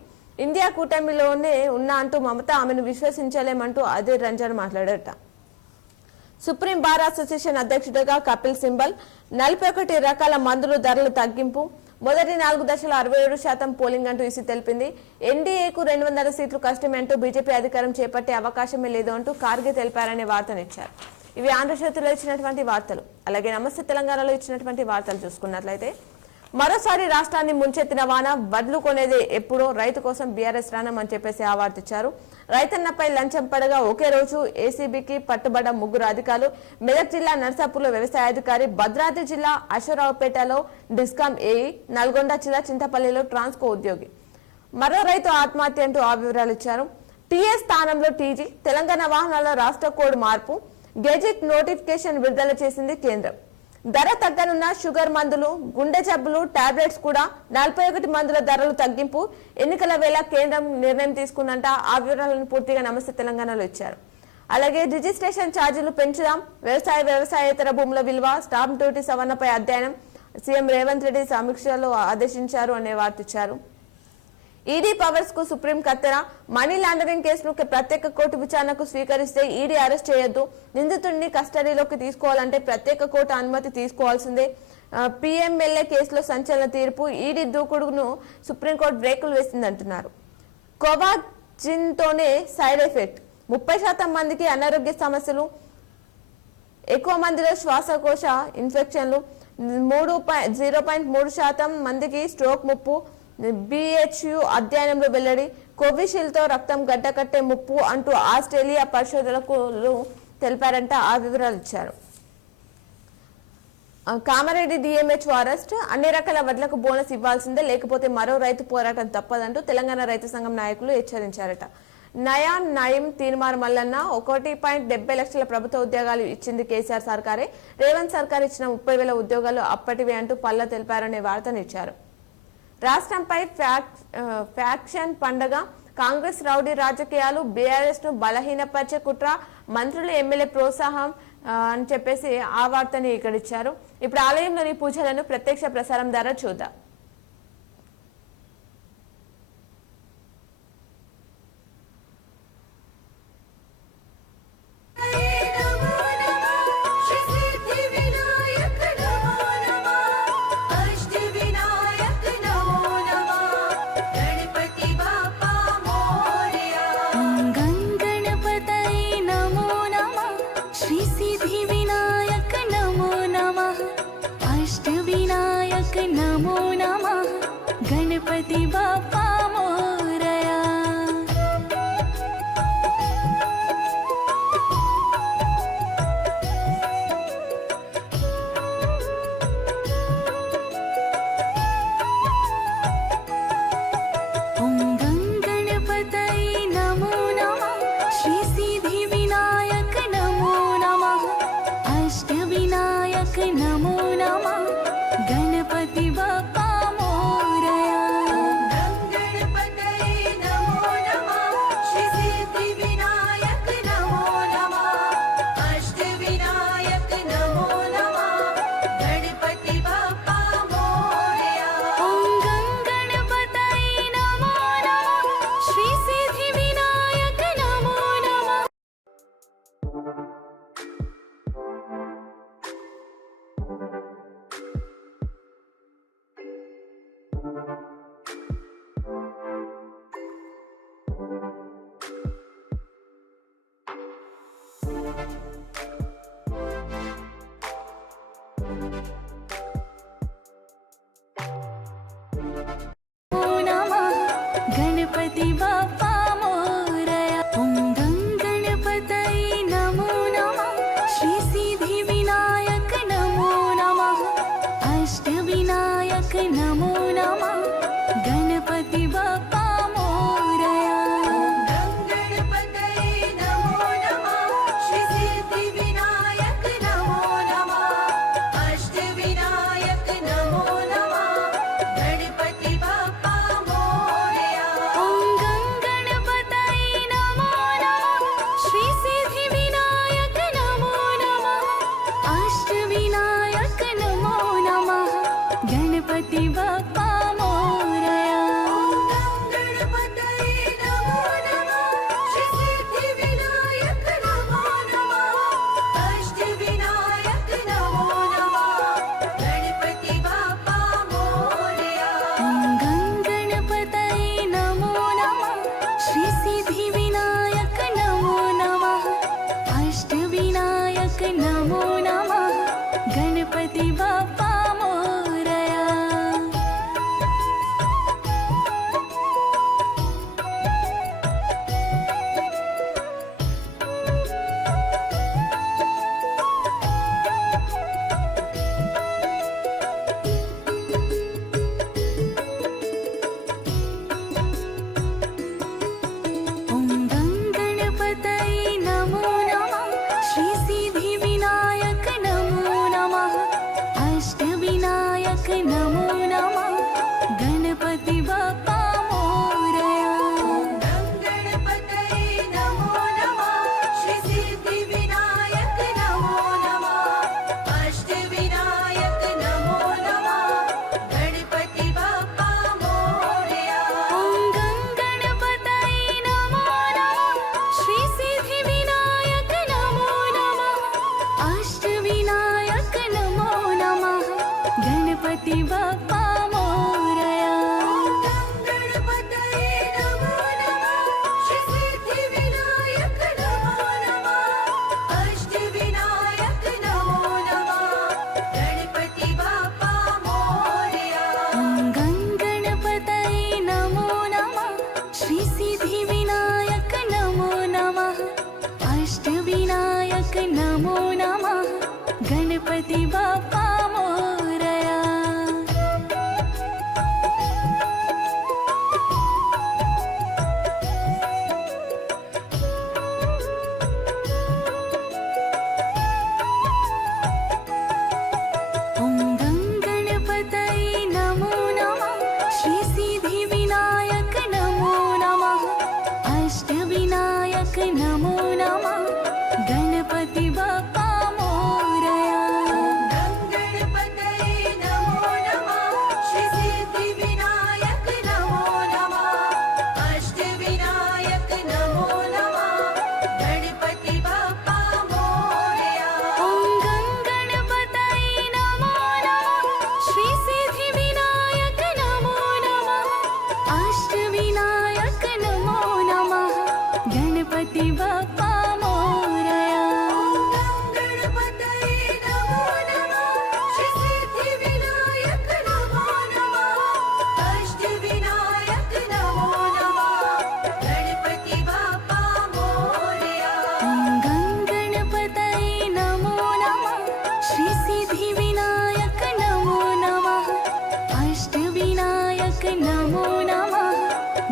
ఇండియా కూటమిలోనే ఉన్నా అంటూ మమత ఆమెను విశ్వసించలేమంటూ అధీర్ రంజన్ మాట్లాడారట. సుప్రీం బార్ అసోసియేషన్ అధ్యక్షుడిగా కపిల్ సింబల్, 41 రకాల మందులు ధరలు తగ్గింపు, మొదటి 4 దశల 67% పోలింగ్ అంటూ ఈసీ తెలిపింది. ఎన్డీఏకు 200 సీట్లు కష్టమే అంటూ బీజేపీ అధికారం చేపట్టే అవకాశమే లేదు అంటూ కార్గే తెలిపారనే వార్తనిచ్చారు. ఇవి ఆంధ్రజ్యోతిలో ఇచ్చినటువంటి వార్తలు. అలాగే నమస్తే తెలంగాణలో ఇచ్చినటువంటి వార్తలు చూసుకున్నట్లయితే, మరోసారి రాష్ట్రాన్ని ముంచెత్తిన వాన, వడ్లు కొనేది ఎప్పుడో, రైతు కోసం బీఆర్ఎస్ రానం అని చెప్పేసి ఆ వార్త ఇచ్చారు. రైతన్నపై లంచం పడగా ఒకే రోజు ఏసీబీకి పట్టుబడ్డ 3 అధికారులు. మెదక్ జిల్లా నర్సాపూర్లో వ్యవసాయ అధికారి, భద్రాద్రి జిల్లా అశ్వరావుపేటలో డిస్కాం ఏఈ, నల్గొండ జిల్లా చింతపల్లిలో ట్రాన్స్కో ఉద్యోగి. మరో రైతు ఆత్మహత్య అంటూ ఆ వివరాలు ఇచ్చారు. టీఎస్ స్థానంలో టీజీ, తెలంగాణ వాహనాల రాష్ట్ర కోడ్ మార్పు, గెజిట్ నోటిఫికేషన్ విడుదల చేసింది కేంద్రం. ధర తగ్గనున్న షుగర్ మందులు, గుండె జబ్బులు, టాబ్లెట్స్ కూడా 41 మందుల ధరలు తగ్గింపు. ఎన్నికల వేళ కేంద్రం నిర్ణయం తీసుకుందంట. ఆ వివరాలను పూర్తిగా నమస్తే తెలంగాణలో ఇచ్చారు. అలాగే రిజిస్ట్రేషన్ ఛార్జీలు పెంచుదాం, వ్యవసాయేతర భూముల విలువ, స్టాంప్ డ్యూటీ సవరణపై అధ్యయనం, సీఎం రేవంత్ రెడ్డి సమీక్షలో ఆదేశించారు అనే వార్త ఇచ్చారు. ఈడీ పవర్స్ కు సుప్రీం కత్తెర, మనీ లాండరింగ్ కేసును ప్రత్యేక కోర్టు విచారణకు స్వీకరిస్తే ఈడీ అరెస్ట్ చేయొద్దు, నిందితుడిని కస్టడీలోకి తీసుకోవాలంటే ప్రత్యేక కోర్టు అనుమతి తీసుకోవాల్సిందే. PMLA కేసులో సంచలన తీర్పు, ఈడీ దూకుడును సుప్రీంకోర్టు బ్రేకులు వేసిందంటున్నారు. కోవాక్సిన్ తోనే సైడ్ ఎఫెక్ట్, 30% మందికి అనారోగ్య సమస్యలు, ఎక్కువ మందిలో శ్వాసకోశ ఇన్ఫెక్షన్లు, 0.3% మందికి స్ట్రోక్ ముప్పు. BHU అధ్యయనంలో వెల్లడి, కోవిషీల్డ్ తో రక్తం గడ్డకట్టే ముప్పు అంటూ ఆస్ట్రేలియా పరిశోధకులు తెలిపారంట. ఆ వివరాలు ఇచ్చారు. కామారెడ్డి DMH అరెస్ట్, అన్ని రకాల వడ్లకు బోనస్ ఇవ్వాల్సిందే, లేకపోతే మరో రైతు పోరాటం తప్పదంటూ తెలంగాణ రైతు సంఘం నాయకులు హెచ్చరించారట. నయీం తీర్మార్ మల్లన్న 1.70 లక్షల ప్రభుత్వ ఉద్యోగాలు ఇచ్చింది కేసీఆర్ సర్కారే, రేవంత్ సర్కార్ ఇచ్చిన 30,000 ఉద్యోగాలు అప్పటివే అంటూ పల్లా తెలిపారనే వార్తనిచ్చారు. రాష్ట్రంపై ఫ్యాక్షన్ పండగ, కాంగ్రెస్ రౌడీ రాజకీయాలు, బీఆర్ఎస్ ను బలహీనపరిచే కుట్ర, మంత్రులు ఎమ్మెల్యే ప్రోత్సాహం అని చెప్పేసి ఆ వార్తని ఇక్కడ ఇచ్చారు. ఇప్పుడు ఆలయంలోని పూజలను ప్రత్యక్ష ప్రసారం ద్వారా చూద్దాం. नमो नमः गणपति बाप्पा मोरया। गणपति बाप्पा मोरया। गणपतये नमो नमः, श्री सिद्धिविनायक नमो नमः, अष्टविनायक नमो नमः, गणपति बाप्पा मोरया। ॐ गणपतये नमो नमः, श्री सिद्धिविनायक नमो नमः। नमः गणपति बाप्पा मोरया। ॐ गणपतये नमो नमः, श्री सिद्धिविनायक नमो नमः, अष्टविनायक नमो नमः, गणपति बाप्पा मोरया। गणपतये नमो नमः, श्री सिद्धिविनायक नमो नमः, अष्टविनायक नमो नमः, गणपति बाप्पा मोरया। ॐ गणपतये नमो नमः, श्री सिद्धिविनायक नमो नमः, अष्टविनायक नमो नमः, गणपति बाप्पा मोरया। गणपतये नमो नमः, श्री सिद्धिविनायक नमो नमः, अष्टविनायक नमो नमः, गणपति बाप्पा मोरया। ॐ गणपतये नमो नमः, श्री सिद्धिविनायक नमो नमः, अष्टविनायक नमो नमः, गणपति बाप्पा मोरया। ॐ गणपतये नमो नमः, श्री सिद्धिविनायक नमो नमः, अष्टविनायक नमो नमः, गणपति बाप्पा मोरया। गणपतये नमो नमः, श्री सिद्धिविनायक नमो नमः, अष्टविनायक नमो नमः, गणपति बाप्पा मोरया। ॐ गणपतये नमो नमः, श्री सिद्धिविनायक नमो नमः, अष्टविनायक नमो नमः, गणपति बाप्पा मोरया। गणपतये नमो नमः, श्री सिद्धिविनायक नमो नमः, अष्टविनायक नमो नमः, गणपति बाप्पा मोरया। ॐ गणपतये नमो नमः, श्री सिद्धिविनायक नमो नमः, अष्टविनायक नमो नमः, गणपति बाप्पा मोरया। ॐ गणपतये नमो नमः, श्री सिद्धिविनायक नमो नमः, अष्टविनायक नमो नमः, गणपति बाप्पा मोरया। गणपतये नमो नमः, श्री सिद्धिविनायक नमो नमः, अष्टविनायक नमो नमः, गणपति बाप्पा मोरया। ॐ गणपतये नमो नमः, श्री सिद्धिविनायक नमो नमः, अष्टविनायक नमो नमः, गणपति बाप्पा मोरया। गणपतये नमो नमः, श्री सिद्धिविनायक नमो नमः, अष्टविनायक नमो नमः, गणपति बाप्पा मोरया। ॐ गणपतये नमो नमः, श्री सिद्धिविनायक नमो नमः, अष्टविनायक नमो नमः,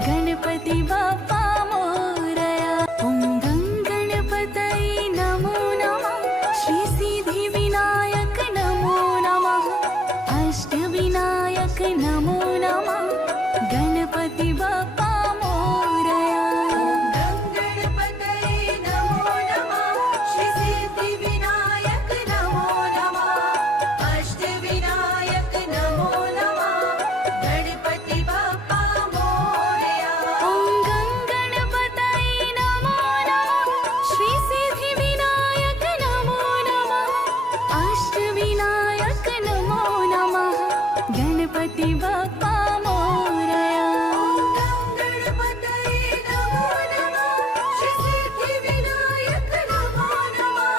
गणपति बाप्पा मोरया। ॐ गणपतये नमो नमः, श्री सिद्धिविनायक नमो नमः, अष्टविनायक नमो नमः गणपति बाप्पा मोरया गणपतये नमो नमः श्री सिद्धिविनायक नमो नमः अष्टविनायक नमो नमः गणपति बाप्पा मोरया ॐ गणपतये नमो नमः श्री सिद्धिविनायक नमो नमः अष्टविनायक नमो नमः गणपति बाप्पा मोरया गणपतये नमो नमः श्री सिद्धिविनायक नमो नमः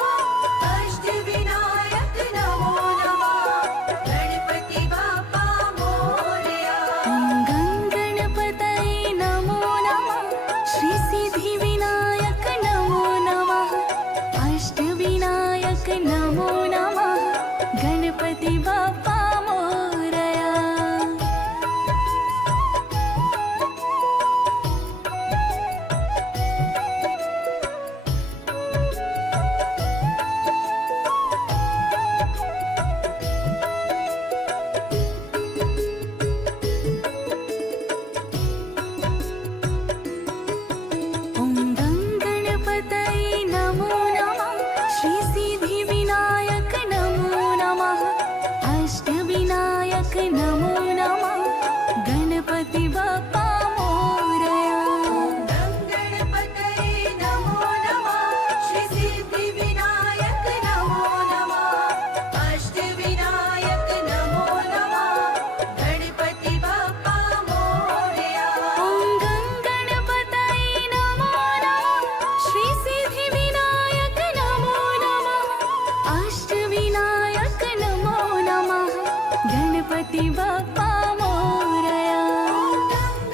अष्टविनायक नमो नमः गणपति बाप्पा मोरया ॐ गणपतये नमो नमः श्री सिद्धिविनायक नमो नमः अष्टविनायक नमो नमः गणपति बाप्पा मोरया ॐ गणपतये नमो नमः श्री सिद्धिविनायक नमो नमः अष्टविनायक नमो नमः गणपति बाप्पा मोरया गणपतये नमो नमः श्री सिद्धिविनायक नमो नमः अष्टविनायक नमो नमः गणपति बाप्पा मोरया ॐ गणपतये नमो नमः श्री सिद्धिविनायक नमो नमः अष्टविनायक नमो नमः गणपति बाप्पा मोरया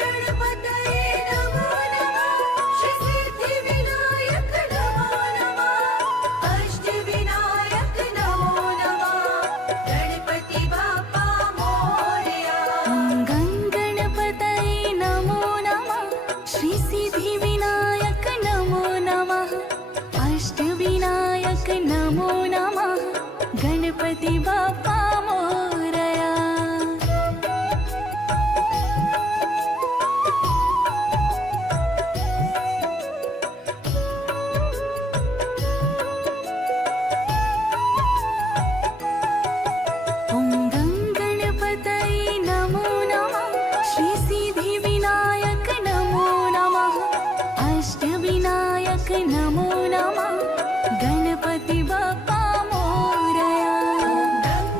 गणपतये नमो नमः श्री सिद्धिविनायक नमो नमः अष्टविनायक नमो नमः गणपति बाप्पा मोरया ॐ गणपतये नमो नमः श्री सिद्धिविनायक नमो नमः अष्टविनायक नमो नमः गणपति बाप्पा मोरया ॐ गणपतये नमो नमः श्री सिद्धिविनायक नमो नमः अष्टविनायक नमो नमः गणपति बाप्पा मोरया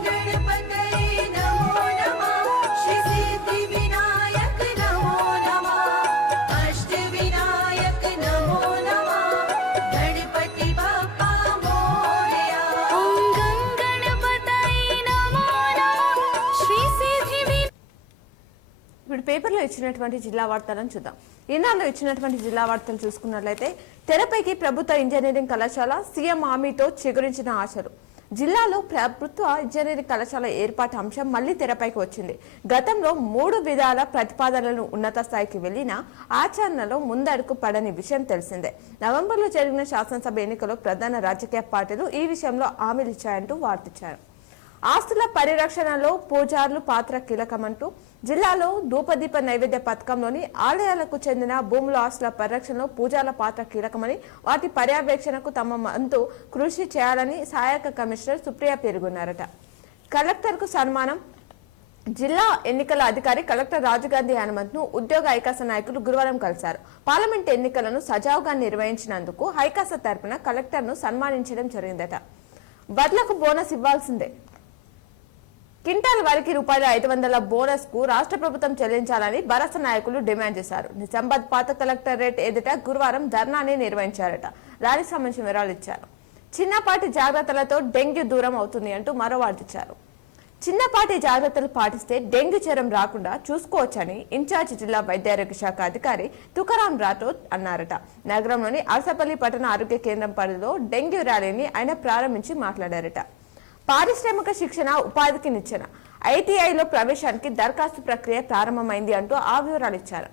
गणपतये नमो नमः श्री सिद्धिविनायक नमो नमः अष्टविनायक नमो नमः गणपति बाप्पा मोरया ॐ गणपतये नमो नमः श्री सिद्धिविनायक ఇప్పుడు పేపర్లో ఇచ్చినటువంటి జిల్లా వార్తలను చూద్దాం. ఈనాడులో ఇచ్చినటువంటి జిల్లా వార్తలు చూసుకున్నట్లయితే తెరపైకి ప్రభుత్వ ఇంజనీరింగ్ కళాశాల సీఎం హామీతో చిగురించిన ఆశలు. జిల్లాలో ప్రభుత్వ ఇంజనీరింగ్ కళాశాల ఏర్పాటు అంశం మళ్లీ తెరపైకి వచ్చింది. గతంలో 3 విధాల ప్రతిపాదనలు ఉన్నత స్థాయికి వెళ్లినా ఆచరణలో ముందడుగు పడని విషయం తెలిసిందే. నవంబర్లో జరిగిన శాసనసభ ఎన్నికల్లో ప్రధాన రాజకీయ పార్టీలు ఈ విషయంలో హామీలు ఇచ్చాయంటూ వార్తిచ్చారు. ఆస్తుల పరిరక్షణలో పూజారులు పాత్ర కీలకమంటూ జిల్లాలో ధూపదీప నైవేద్య పథకంలోని ఆలయాలకు చెందిన భూముల ఆస్తుల పరిరక్షణలో పూజారుల పాత్ర కీలకమని వాటి పర్యవేక్షణకు తమ వంతు కృషి చేయాలని సహాయక కమిషనర్ సుప్రియ పేర్కొన్నారట. కలెక్టర్కు సన్మానం. జిల్లా ఎన్నికల అధికారి కలెక్టర్ రాజుగాంధీ హనుమంత్ను ఉద్యోగ ఐకాస నాయకులు గురువారం కలిశారు. పార్లమెంట్ ఎన్నికలను సజావుగా నిర్వహించినందుకు ఐకాస తరపున కలెక్టర్ను సన్మానించడం జరిగిందట. వడ్లకు బోనస్ ఇవ్వాల్సిందే. క్వింటాల్ వరకు ₹500 బోనస్ కు రాష్ట్ర ప్రభుత్వం చెల్లించాలని భరస నాయకులు డిమాండ్ చేశారు. నిజామాబాద్ పాత కలెక్టరేట్ ఎదుట గురువారం ధర్నాని నిర్వహించారట. దానికి సంబంధించిన వివరాలు ఇచ్చారు. చిన్నపాటి జాగ్రత్తలతో డెంగ్యూ దూరం అవుతుంది అంటూ మరో వార్తిచ్చారు. చిన్నపాటి జాగ్రత్తలు పాటిస్తే డెంగ్యూ జ్వరం రాకుండా చూసుకోవచ్చని ఇన్ఛార్జ్ జిల్లా వైద్యారోగ్య శాఖ అధికారి తుకారాం రాఠోడ్ అన్నారట. నగరంలోని అరసపల్లి పట్టణ ఆరోగ్య కేంద్రం పరిధిలో డెంగ్యూ ర్యాలీని ఆయన ప్రారంభించి మాట్లాడారట. పారిశ్రామిక శిక్షణ ఉపాధికి నిచ్చెన. ఐటీఐలో ప్రవేశానికి దరఖాస్తు ప్రక్రియ ప్రారంభమైంది అంటూ ఆ వివరాలు ఇచ్చారు.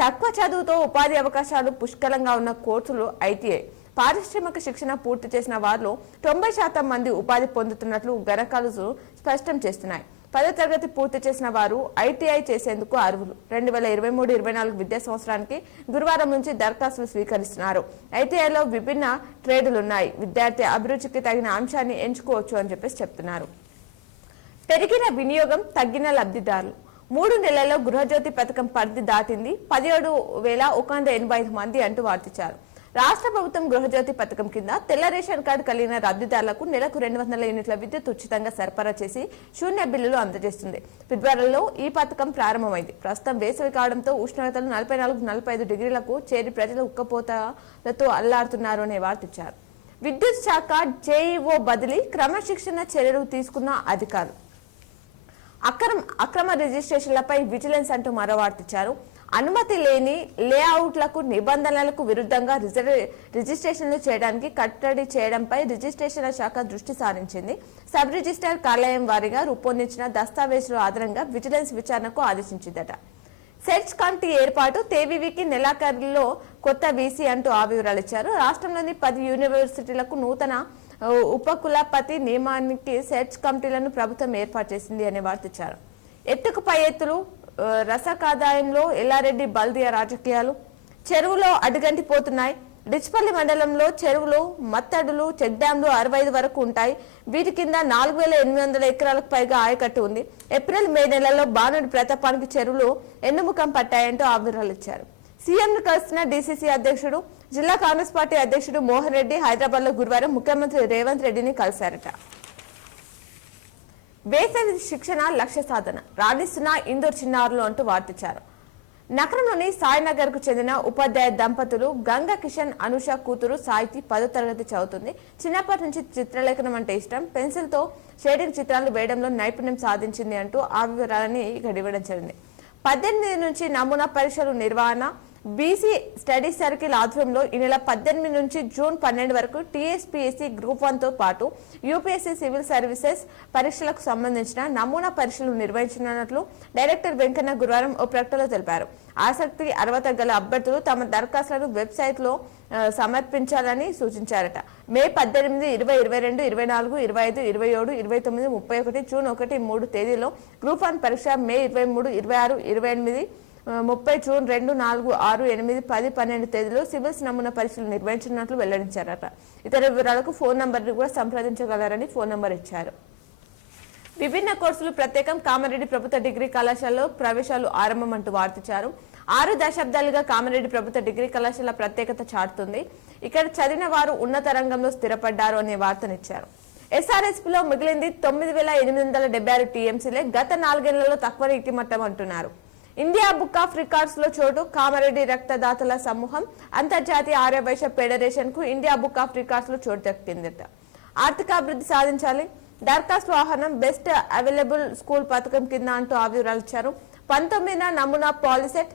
తక్కువ చదువుతో ఉపాధి అవకాశాలు పుష్కలంగా ఉన్న కోర్సులు ఐటీఐ. పారిశ్రామిక శిక్షణ పూర్తి చేసిన వారిలో 90% మంది ఉపాధి పొందుతున్నట్లు గణాంకాలు స్పష్టం చేస్తున్నాయి. 10వ తరగతి పూర్తి చేసిన వారు ఐటీఐ చేసేందుకు అర్హులు. 2023-24 విద్యా సంవత్సరానికి గురువారం నుంచి దరఖాస్తులు స్వీకరిస్తున్నారు. ఐటీఐలో విభిన్న ట్రేడులున్నాయి. విద్యార్థి అభిరుచికి తగిన అంశాన్ని ఎంచుకోవచ్చు అని చెప్పేసి చెప్తున్నారు. పెరిగిన వినియోగం, తగ్గిన లబ్ధిదారులు. 3 నెలల్లో గృహజ్యోతి పథకం పరిధి దాటింది. 17,185 మంది అంటూ వార్తించారు. రాష్ట్ర ప్రభుత్వం గృహజ్యోతి పథకం కింద తెల్ల రేషన్ కార్డు కలిగిన లబ్ధిదారులకు నెలకు 200 యూనిట్ల విద్యుత్ ఉచితంగా సరఫరా చేసి శూన్య బిల్లులు అందజేస్తుంది. ఫిబ్రవరిలో ఈ పథకం ప్రారంభమైంది. ప్రస్తుతం వేసవి కావడంతో ఉష్ణోగ్రతలు 44-45 డిగ్రీలకు చేరి ప్రజలు ఉక్కపోతలతో అల్లాడుతున్నారు అనే వార్తించారు. విద్యుత్ శాఖ జేఈఓ బదిలీ, క్రమశిక్షణ చర్యలు తీసుకున్న అధికారులు. అక్రమ రిజిస్ట్రేషన్లపై విజిలెన్స్ అంటూ మరో వార్తించారు. అనుమతి లేని లేఅవుట్లకు నిబంధనలకు విరుద్ధంగా రిజిస్ట్రేషన్లు చేయడానికి కట్టడి చేయడంపై రిజిస్ట్రేషన్ల శాఖ దృష్టి సారించింది. సబ్ రిజిస్ట్రార్ కార్యాలయం వారీగా రూపొందించిన దస్తావేజుల ఆధారంగా విజిలెన్స్ విచారణకు ఆదేశించిందట. సెర్చ్ కమిటీ ఏర్పాటు, తేవీవికి నెలాఖరులో కొత్త వీసీ అంటూ ఆ వివరాలు ఇచ్చారు. రాష్ట్రంలోని 10 యూనివర్సిటీలకు నూతన ఉపకులపతి నియమానికి సెర్చ్ కమిటీలను ప్రభుత్వం ఏర్పాటు చేసింది అనే వార్తించారు. ఎత్తుకు పై ఎత్తులు, రసకాదాయంలో ఎల్లారెడ్డి బల్దియా రాజకీయాలు. చెరువులో అడుగంటిపోతున్నాయి. డిచ్పల్లి మండలంలో చెరువులు, మత్తడులు, చెక్ డ్యాంలు 65 వరకు ఉంటాయి. వీటి కింద 4,800 ఎకరాలకు పైగా ఆయకట్టు ఉంది. ఏప్రిల్, మే నెలల్లో బాణుడి ప్రతాపానికి చెరువులు ఎన్నుముఖం పట్టాయంటూ ఆవిర్రాలు ఇచ్చారు. సీఎంను కలిసిన డీసీసీ అధ్యక్షుడు, జిల్లా కాంగ్రెస్ పార్టీ అధ్యక్షుడు మోహన్ రెడ్డి హైదరాబాద్ లో గురువారం ముఖ్యమంత్రి రేవంత్ రెడ్డిని కలిశారట. వేసవి శిక్షణ లక్ష్య సాధన రాణిస్తున్న ఇందూర్ చిన్నారులు అంటూ వార్తించారు. నగరంలోని సాయినగర్ కు చెందిన ఉపాధ్యాయ దంపతులు గంగా కిషన్, అనుష కూతురు సాయితి 10వ తరగతి చదువుతుంది. చిన్నప్పటి నుంచి చిత్రలేఖనం అంటే ఇష్టం. పెన్సిల్ తో షేడింగ్ చిత్రాలు వేయడంలో నైపుణ్యం సాధించింది అంటూ ఆ వివరాలని ఇక్కడ ఇవ్వడం జరిగింది. 18 నుంచి నమూనా పరీక్షలు నిర్వహణ. బీసీ స్టడీ సర్కిల్ ఆధ్వర్యంలో ఈ నెల 18 నుంచి జూన్ 12 వరకు టీఎస్పీఎస్సీ గ్రూప్ 1 తో పాటు యూపీఎస్సీ సివిల్ సర్వీసెస్ పరీక్షలకు సంబంధించిన నమూనా పరీక్షలు నిర్వహించనున్నట్లు డైరెక్టర్ వెంకన్న గురువారం ఓ ప్రకటనలో తెలిపారు. ఆసక్తి అర్హత గల అభ్యర్థులు తమ దరఖాస్తులను వెబ్సైట్ లో సమర్పించాలని సూచించారట. మే 18, 20, 22, 24, 25, 27, 29, 31, జూన్ 1, 3 తేదీలో గ్రూప్ 1 పరీక్ష. మే 23, 26, 28, 30, జూన్ 2, 4, 6, 8, 10, 12 తేదీలో సివిల్స్ నమూనా పరీక్షలు నిర్వహించినట్లు వెల్లడించారట. ఇతర వివరాలకు ఫోన్ నంబర్ని కూడా సంప్రదించగలరని ఫోన్ నంబర్ ఇచ్చారు. విభిన్న కోర్సులు ప్రత్యేకం. కామారెడ్డి ప్రభుత్వ డిగ్రీ కళాశాలలో ప్రవేశాలు ఆరంభం అంటూ వార్తించారు. 6 దశాబ్దాలుగా కామారెడ్డి ప్రభుత్వ డిగ్రీ కళాశాల ప్రత్యేకత చాటుతుంది. ఇక్కడ చదివిన వారు ఉన్నత రంగంలో స్థిరపడ్డారు అనే వార్తనిచ్చారు. ఎస్ఆర్ఎస్పీలో మిగిలింది 9,876 టీఎంసీలే. గత 4 ఏళ్లలో తక్కువ ఇతిమట్టం అంటున్నారు. ఇండియా బుక్ ఆఫ్ రికార్డ్స్ లో చోటు. కామారెడ్డి రక్తదాతల సమూహం అంతర్జాతీయ ఆర్యవైశ్య ఫెడరేషన్ కు ఇండియా బుక్ ఆఫ్ రికార్డ్స్ లో చోటు దక్కిందట. ఆర్థిక అభివృద్ధి సాధించాలి. దరఖాస్తు ఆహ్వానం బెస్ట్ అవైలబుల్ స్కూల్ పథకం కింద అంటూ ఆ వివరాలు ఇచ్చారు. 19న నమూనా పాలిసెట్.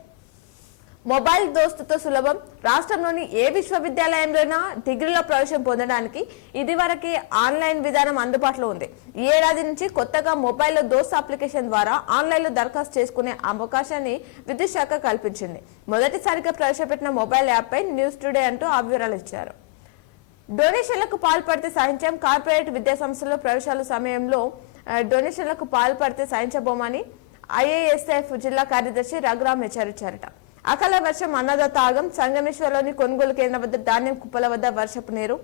మొబైల్ దోస్తుతో సులభం. రాష్ట్రంలోని ఏ విశ్వవిద్యాలయంలోనైనా డిగ్రీలో ప్రవేశం పొందడానికి ఇదివరకే ఆన్లైన్ విధానం అందుబాటులో ఉంది. ఈ ఏడాది నుంచి కొత్తగా మొబైల్లో దోస్త్ అప్లికేషన్ ద్వారా ఆన్లైన్లో దరఖాస్తు చేసుకునే అవకాశాన్ని విద్యుత్ శాఖ కల్పించింది. మొదటిసారిగా ప్రవేశపెట్టిన మొబైల్ యాప్పై న్యూస్ టుడే అంటూ ఆ వివరాలు ఇచ్చారు. డొనేషన్లకు పాల్పడితే సహించాం. కార్పొరేట్ విద్యా సంస్థల్లో ప్రవేశాల సమయంలో డొనేషన్లకు పాల్పడితే సహించబోమని ఐఏఎస్ఎఫ్ జిల్లా కార్యదర్శి రఘురామ్ హెచ్చరించారట. అకాల వర్షం అన్నదాత ఆగం. సంగమేశ్వర్లోని కొనుగోలు కేంద్రం వద్ద ధాన్యం కుప్పల వద్ద వర్షపు నీరు.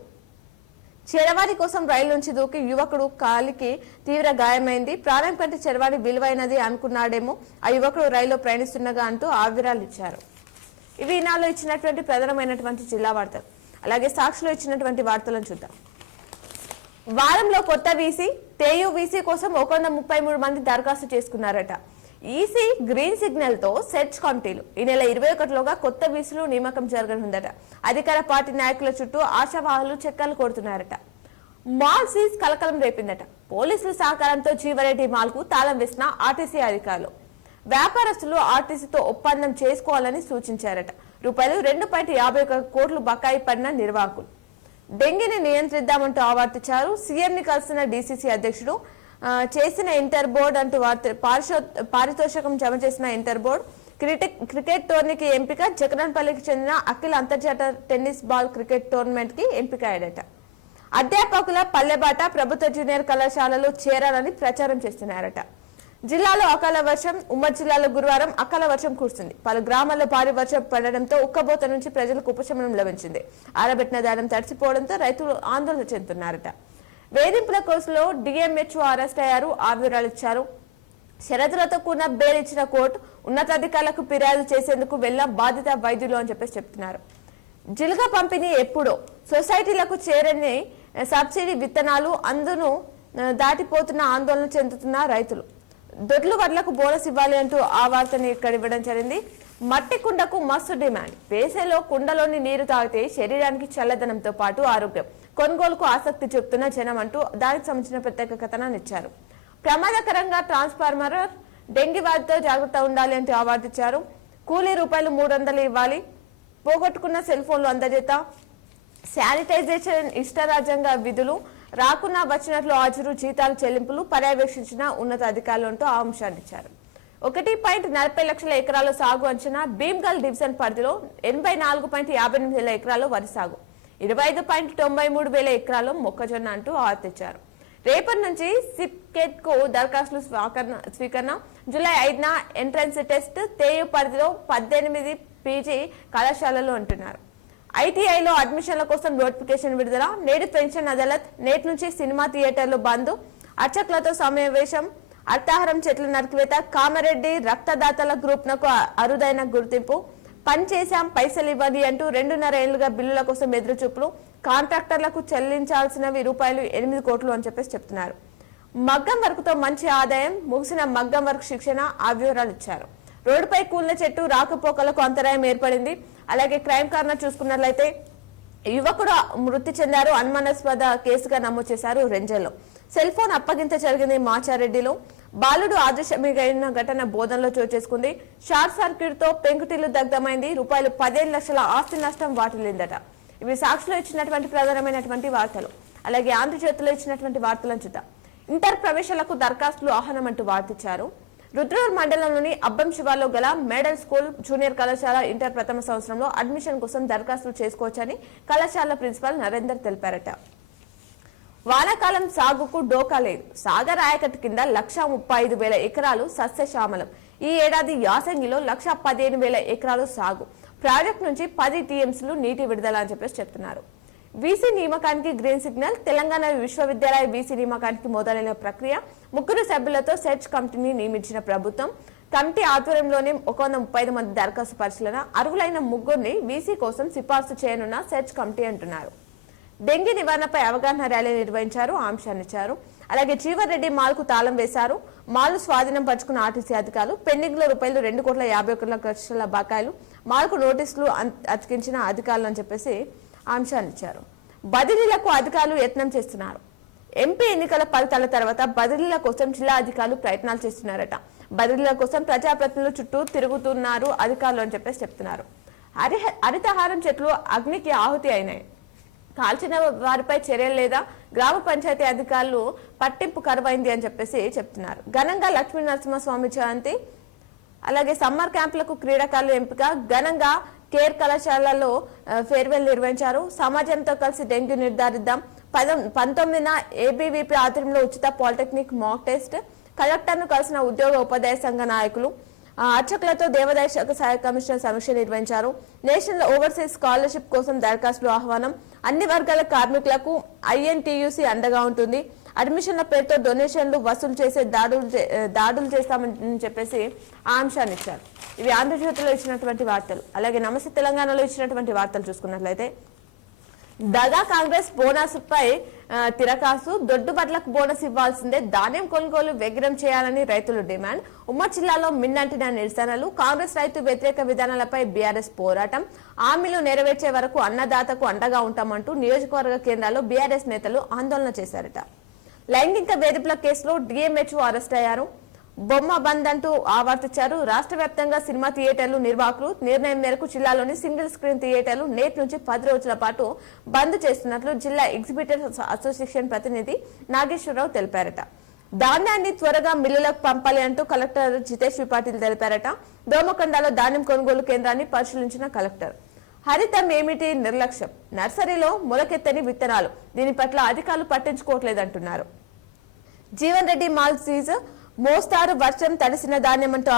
చెరవాణి కోసం రైలు నుంచి దూకి యువకుడు కాలికి తీవ్ర గాయమైంది. ప్రాణం కంటే చెరవాణి విలువైనది అనుకున్నాడేమో ఆ యువకుడు రైల్లో ప్రయాణిస్తుండగా అంటూ ఆవిరాలు ఇచ్చారు. ఇవి ఈనాలో ఇచ్చినటువంటి ప్రధానమైనటువంటి జిల్లా వార్తలు. అలాగే సాక్షిలో ఇచ్చినటువంటి వార్తలను చూద్దాం. వారంలో కొత్త వీసీ. తేయు వీసీ కోసం 133 మంది దరఖాస్తు చేసుకున్నారట. ఈసీ గ్రీన్ సిగ్నల్ తో సెర్చ్ కమిటీలు. ఈ నెల 21లోగా కొత్త వీసీలు నియామకం జరగనుందట. అధికార పార్టీ నాయకుల చుట్టూ ఆశావాహులు చక్కర్లు కొడుతున్నారట. మాల్ సీజ్ కలకలం రేపిందట. పోలీసుల సహకారంతో జీవరెడ్డి మాల్ కు తాళం వేసిన ఆర్టీసీ అధికారులు. వ్యాపారస్తులు ఆర్టీసీతో ఒప్పందం చేసుకోవాలని సూచించారట. రూపాయలు 2.51 కోట్లు బకాయి పడిన నిర్వాహకులు. డెంగీని నియంత్రిద్దామంటూ ఆవర్తించారు. సీఎంని కలిసిన డీసీసీ అధ్యక్షుడు. చేసిన ఇంటర్ బోర్డు అంటూ పారితోషికం జమ చేసిన ఇంటర్ బోర్డు. క్రికెట్ టోర్నీకి ఎంపిక. జగన్పల్లికి చెందిన అఖిల అంతర్జాతీయ టెన్నిస్ బాల్ క్రికెట్ టోర్నమెంట్ కి ఎంపిక అయ్యాడట. అధ్యాపకుల పల్లెబాట. ప్రభుత్వ జూనియర్ కళాశాలలో చేరాలని ప్రచారం చేస్తున్నారట. జిల్లాలో అకాల వర్షం. ఉమ్మడి జిల్లాలో గురువారం అకాల వర్షం కురిసింది. పలు గ్రామాల్లో భారీ వర్షం పడడంతో ఉక్కబోత నుంచి ప్రజలకు ఉపశమనం లభించింది. ఆరబెట్టిన ధాన్యం తడిసిపోవడంతో రైతులు ఆందోళన చెందుతున్నారట. వేధింపుల కేసులో డిఎంహెచ్ఓ అరెస్ట్ అయ్యారు. ఆ వివరాలు ఇచ్చారు. షరతులతో కూడిన బెయిల్ ఇచ్చిన కోర్టు ఉన్నతాధికారులకు ఫిర్యాదు చేసేందుకు వెళ్ళిన బాధిత వైద్యులు అని చెప్పేసి చెప్తున్నారు. జిల్గా పంపిణీ ఎప్పుడో సొసైటీలకు చేరని సబ్సిడీ విత్తనాలు అందును దాటిపోతున్న ఆందోళన చెందుతున్న రైతులు. దొడ్లు వడ్లకు బోనస్ ఇవ్వాలి అంటూ ఆ వార్తని ఇక్కడ ఇవ్వడం జరిగింది. మట్టి కుండకు మస్తు డిమాండ్. వేసవిలో కుండలోని నీరు తాగితే శరీరానికి చల్లదనంతో పాటు ఆరోగ్యం. కొనుగోలుకు ఆసక్తి చూపుతున్న జనం అంటూ దానికి సంబంధించిన ప్రత్యేక కథనాన్ని ఇచ్చారు. ప్రమాదకరంగా ట్రాన్స్ఫార్మర్. డెంగీ వ్యాధితో జాగ్రత్త ఉండాలి అంటూ అవార్డు ఇచ్చారు. కూలీ రూపాయలు 300 ఇవ్వాలి. పోగొట్టుకున్న సెల్ ఫోన్లు అందజేత. శానిటైజేషన్ ఇష్టరాజ్యంగా విధులు. రాకున్నా వచ్చినట్లు హాజరు, జీతాలు చెల్లింపులు పర్యవేక్షించిన ఉన్నత అధికారులు అంటూ ఆ అంశాన్ని ఇచ్చారు. 1.40 లక్షల ఎకరాల సాగు అంచనా. భీమ్గల్ డివిజన్ పరిధిలో 84.58 వేల ఎకరాల్లో వరి సాగు, 25.93 వేల ఎకరాల్లో మొక్కజొన్న అంటూ ఆర్తిచ్చారు. రేపటి నుంచి సిప్కెట్ కు దరఖాస్తులు స్వీకరణ. జూలై 5న ఎంట్రన్స్ టెస్ట్. తేయు పరిధిలో 18 పీజీ కళాశాలలు అంటున్నారు. ఐటీఐలో అడ్మిషన్ల కోసం నోటిఫికేషన్ విడుదల. నేడు పెన్షన్ అదాలత్. నేటి నుంచి సినిమా థియేటర్లు బంద్. అర్చకులతో సమావేశం. అర్థాహారం చెట్ల నరికివేత. కామారెడ్డి రక్తదాతల గ్రూప్ నకు అరుదైన గుర్తింపు. పని చేశాం పైసలు ఇవ్వండి అంటూ 2.5 ఏళ్లుగా బిల్లుల కోసం ఎదురుచూపులు. కాంట్రాక్టర్లకు చెల్లించాల్సినవి రూపాయలు 8 కోట్లు అని చెప్పేసి చెప్తున్నారు. మగ్గం వర్క్తో మంచి ఆదాయం. ముగిసిన మగ్గం వర్క్ శిక్షణ. ఆ వివరాలు ఇచ్చారు. రోడ్డుపై కూలిన చెట్టు. రాకపోకలకు అంతరాయం ఏర్పడింది. అలాగే క్రైమ్ కారణం చూసుకున్నట్లయితే యువకుడు మృతి చెందారు. అనుమానాస్పద కేసుగా నమోదు చేశారు రెంజల్లో. సెల్ ఫోన్ అప్పగింత జరిగింది మాచారెడ్డిలో. బాలుడు ఆదర్శమైన ఘటన బోధనలో చోటు చేసుకుంది. షార్ట్ సర్క్యూట్ తో పెంకుటిల్లు దగ్ధమైంది. రూపాయలు 15 లక్షల ఆస్తి నష్టం వాటిల్లిందట. ఇవి సాక్షిలో ఇచ్చినటువంటి ప్రధానమైనటువంటి వార్తలు. అలాగే ఆంధ్రజ్యోతిలో ఇచ్చినటువంటి వార్తలను చూద్దాం. ఇంటర్ ప్రవేశాలకు దరఖాస్తులు ఆహ్వానం అంటూ వార్తిచ్చారు. రుద్రూర్ మండలంలోని అబ్బం శివార్లో గల మేడల్ స్కూల్ జూనియర్ కళాశాల ఇంటర్ ప్రథమ సంవత్సరంలో అడ్మిషన్ కోసం దరఖాస్తులు చేసుకోవచ్చని కళాశాల ప్రిన్సిపాల్ నరేందర్ తెలిపారట. వానాకాలం సాగుకు డోకా లేదు. సాగర్ ఆయకట్టు కింద 1,35,000 ఎకరాలు సస్యశ్యామలం. ఈ ఏడాది యాసంగిలో 1,15,000 ఎకరాలు సాగు. ప్రాజెక్టు నుంచి 10 టీఎంసీలు నీటి విడుదల అని చెప్పేసి చెప్తున్నారు. వీసీ నియామకానికి గ్రీన్ సిగ్నల్. తెలంగాణ విశ్వవిద్యాలయ వీసీ నియామకానికి మొదలైన ప్రక్రియ. 3 సభ్యులతో సెర్చ్ కమిటీని నియమించిన ప్రభుత్వం. కమిటీ ఆధ్వర్యంలోనే 135 మంది దరఖాస్తు పరిశీలన. అర్హులైన 3 వీసీ కోసం సిఫార్సు చేయనున్న సెర్చ్ కమిటీ అంటున్నారు. డెంగీ నివారణపై అవగాహన ర్యాలీ నిర్వహించారు. ఆ అంశాన్ని ఇచ్చారు. అలాగే జీవన్రెడ్డి మాల్ కు తాళం వేశారు. మాల్ స్వాధీనం పరుచుకున్న ఆర్టీసీ అధికారులు. పెండింగ్ లో రూపాయలు 2,51,00,00,000 బకాయిలు. మాల్ కు నోటీసులు అతికించిన అధికారులు అని చెప్పేసి అంశాన్ని ఇచ్చారు. బదిలీలకు అధికారులు యత్నం చేస్తున్నారు. ఎంపీ ఎన్నికల ఫలితాల తర్వాత బదిలీల కోసం జిల్లా అధికారులు ప్రయత్నాలు చేస్తున్నారట. బదిలీల కోసం ప్రజాప్రతినిధులు చుట్టూ తిరుగుతున్నారు అధికారులు అని చెప్పేసి చెప్తున్నారు. హరితహారం చెట్లు అగ్నికి ఆహుతి అయినాయి. కాల్చిన వారిపై చర్యలు లేదా? గ్రామ పంచాయతీ అధికారులు పట్టింపు కరువైంది అని చెప్పేసి చెప్తున్నారు. ఘనంగా లక్ష్మీ నరసింహస్వామి జయంతి. అలాగే సమ్మర్ క్యాంపులకు క్రీడాకారులు ఎంపిక. ఘనంగా కేర్ కళాశాలలో ఫేర్వెల్ నిర్వహించారు. సమాజంతో కలిసి డెంగ్యూ నిర్ధారిద్దాం. 19న ఏబీవీపీ ఆధ్వర్యంలో ఉచిత పాలిటెక్నిక్ మాక్ టెస్ట్. కలెక్టర్ ను కలిసిన ఉద్యోగ ఉపాధ్యాయ సంఘ నాయకులు. అర్చకులతో దేవాదాయ శాఖ సహాయ కమిషనర్ సమీక్ష నిర్వహించారు. నేషనల్ ఓవర్సీస్ స్కాలర్షిప్ కోసం దరఖాస్తులు ఆహ్వానం. అన్ని వర్గాల కార్మికులకు ఐఎన్టీయూసీ అండగా ఉంటుంది. అడ్మిషన్ల పేరుతో డొనేషన్లు వసూలు చేసే దాడులు చేస్తామని చెప్పేసి ఆ అంశాన్ని ఇచ్చారు. ఇవి ఆంధ్రజ్యోతిలో ఇచ్చినటువంటి వార్తలు. అలాగే నమస్తే తెలంగాణలో ఇచ్చినటువంటి వార్తలు చూసుకున్నట్లయితే దగా కాంగ్రెస్ బోనస్ పై తిరకాసు. దొడ్డుబడ్లకు బోనస్ ఇవ్వాల్సిందే. ధాన్యం కొనుగోలు వేగం చేయాలని రైతులు డిమాండ్. ఉమ్మడి జిల్లాలో మిన్నంటిన నిరసనలు. కాంగ్రెస్ రైతు వ్యతిరేక విధానాలపై బీఆర్ఎస్ పోరాటం. హామీలు నెరవేర్చే వరకు అన్నదాతకు అండగా ఉంటామంటూ నియోజకవర్గ కేంద్రాల్లో బీఆర్ఎస్ నేతలు ఆందోళన చేశారట. లైంగిక వేధింపుల కేసులో డిఎంహెచ్ఓ అరెస్ట్ అయ్యారు. బొమ్మ బంద్ అంటూ ఆవర్తించారు. రాష్ట్ర వ్యాప్తంగా సినిమా థియేటర్లు నిర్వాహకులు నిర్ణయం మేరకు జిల్లాలోని సింగిల్ స్క్రీన్ థియేటర్లు నేటి నుంచి 10 రోజుల పాటు బంద్ చేస్తున్నట్లు జిల్లా ఎగ్జిబిటర్స్ అసోసియేషన్ ప్రతినిధి నాగేశ్వరరావు తెలిపారట. ధాన్యాన్ని త్వరగా మిల్లులకు పంపాలి అంటూ కలెక్టర్ జితేష్ పాటిల్ తెలిపారట. దోమకొండలో ధాన్యం కొనుగోలు కేంద్రాన్ని పరిశీలించిన కలెక్టర్. హరితం ఏమిటి నిర్లక్ష్యం? నర్సరీలో మొలకెత్తని విత్తనాలు. దీని పట్ల అధికారులు పట్టించుకోవట్లేదంటున్నారు. Jeevan Reddy mall seize. మోస్తారు వర్షం తడిసిన ధాన్యమంటూ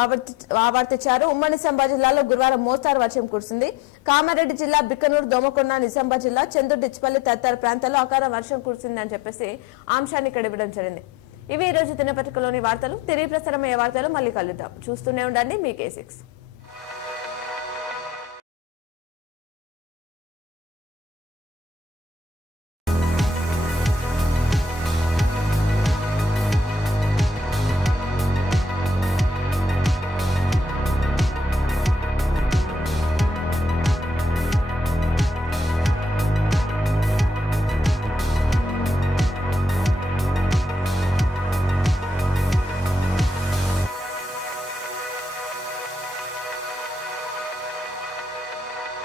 ఆవర్తించారు. ఉమ్మడి నిజామాబాద్ జిల్లాలో గురువారం మోస్తారు వర్షం కురిసింది. కామారెడ్డి జిల్లా బిక్కనూరు, దోమకొండ, నిజామాబాద్ జిల్లా చందూరు, డిచ్పల్లి తదితర ప్రాంతాల్లో అకార వర్షం కురిసిందని చెప్పేసి అంశాన్ని ఇక్కడ ఇవ్వడం జరిగింది. ఇవి ఈ రోజు దినపత్రికలోని వార్తలు. తిరిగి ప్రసారమయ్యే వార్తలు మళ్ళీ కలుద్దాం. చూస్తూనే ఉండండి మీ K6.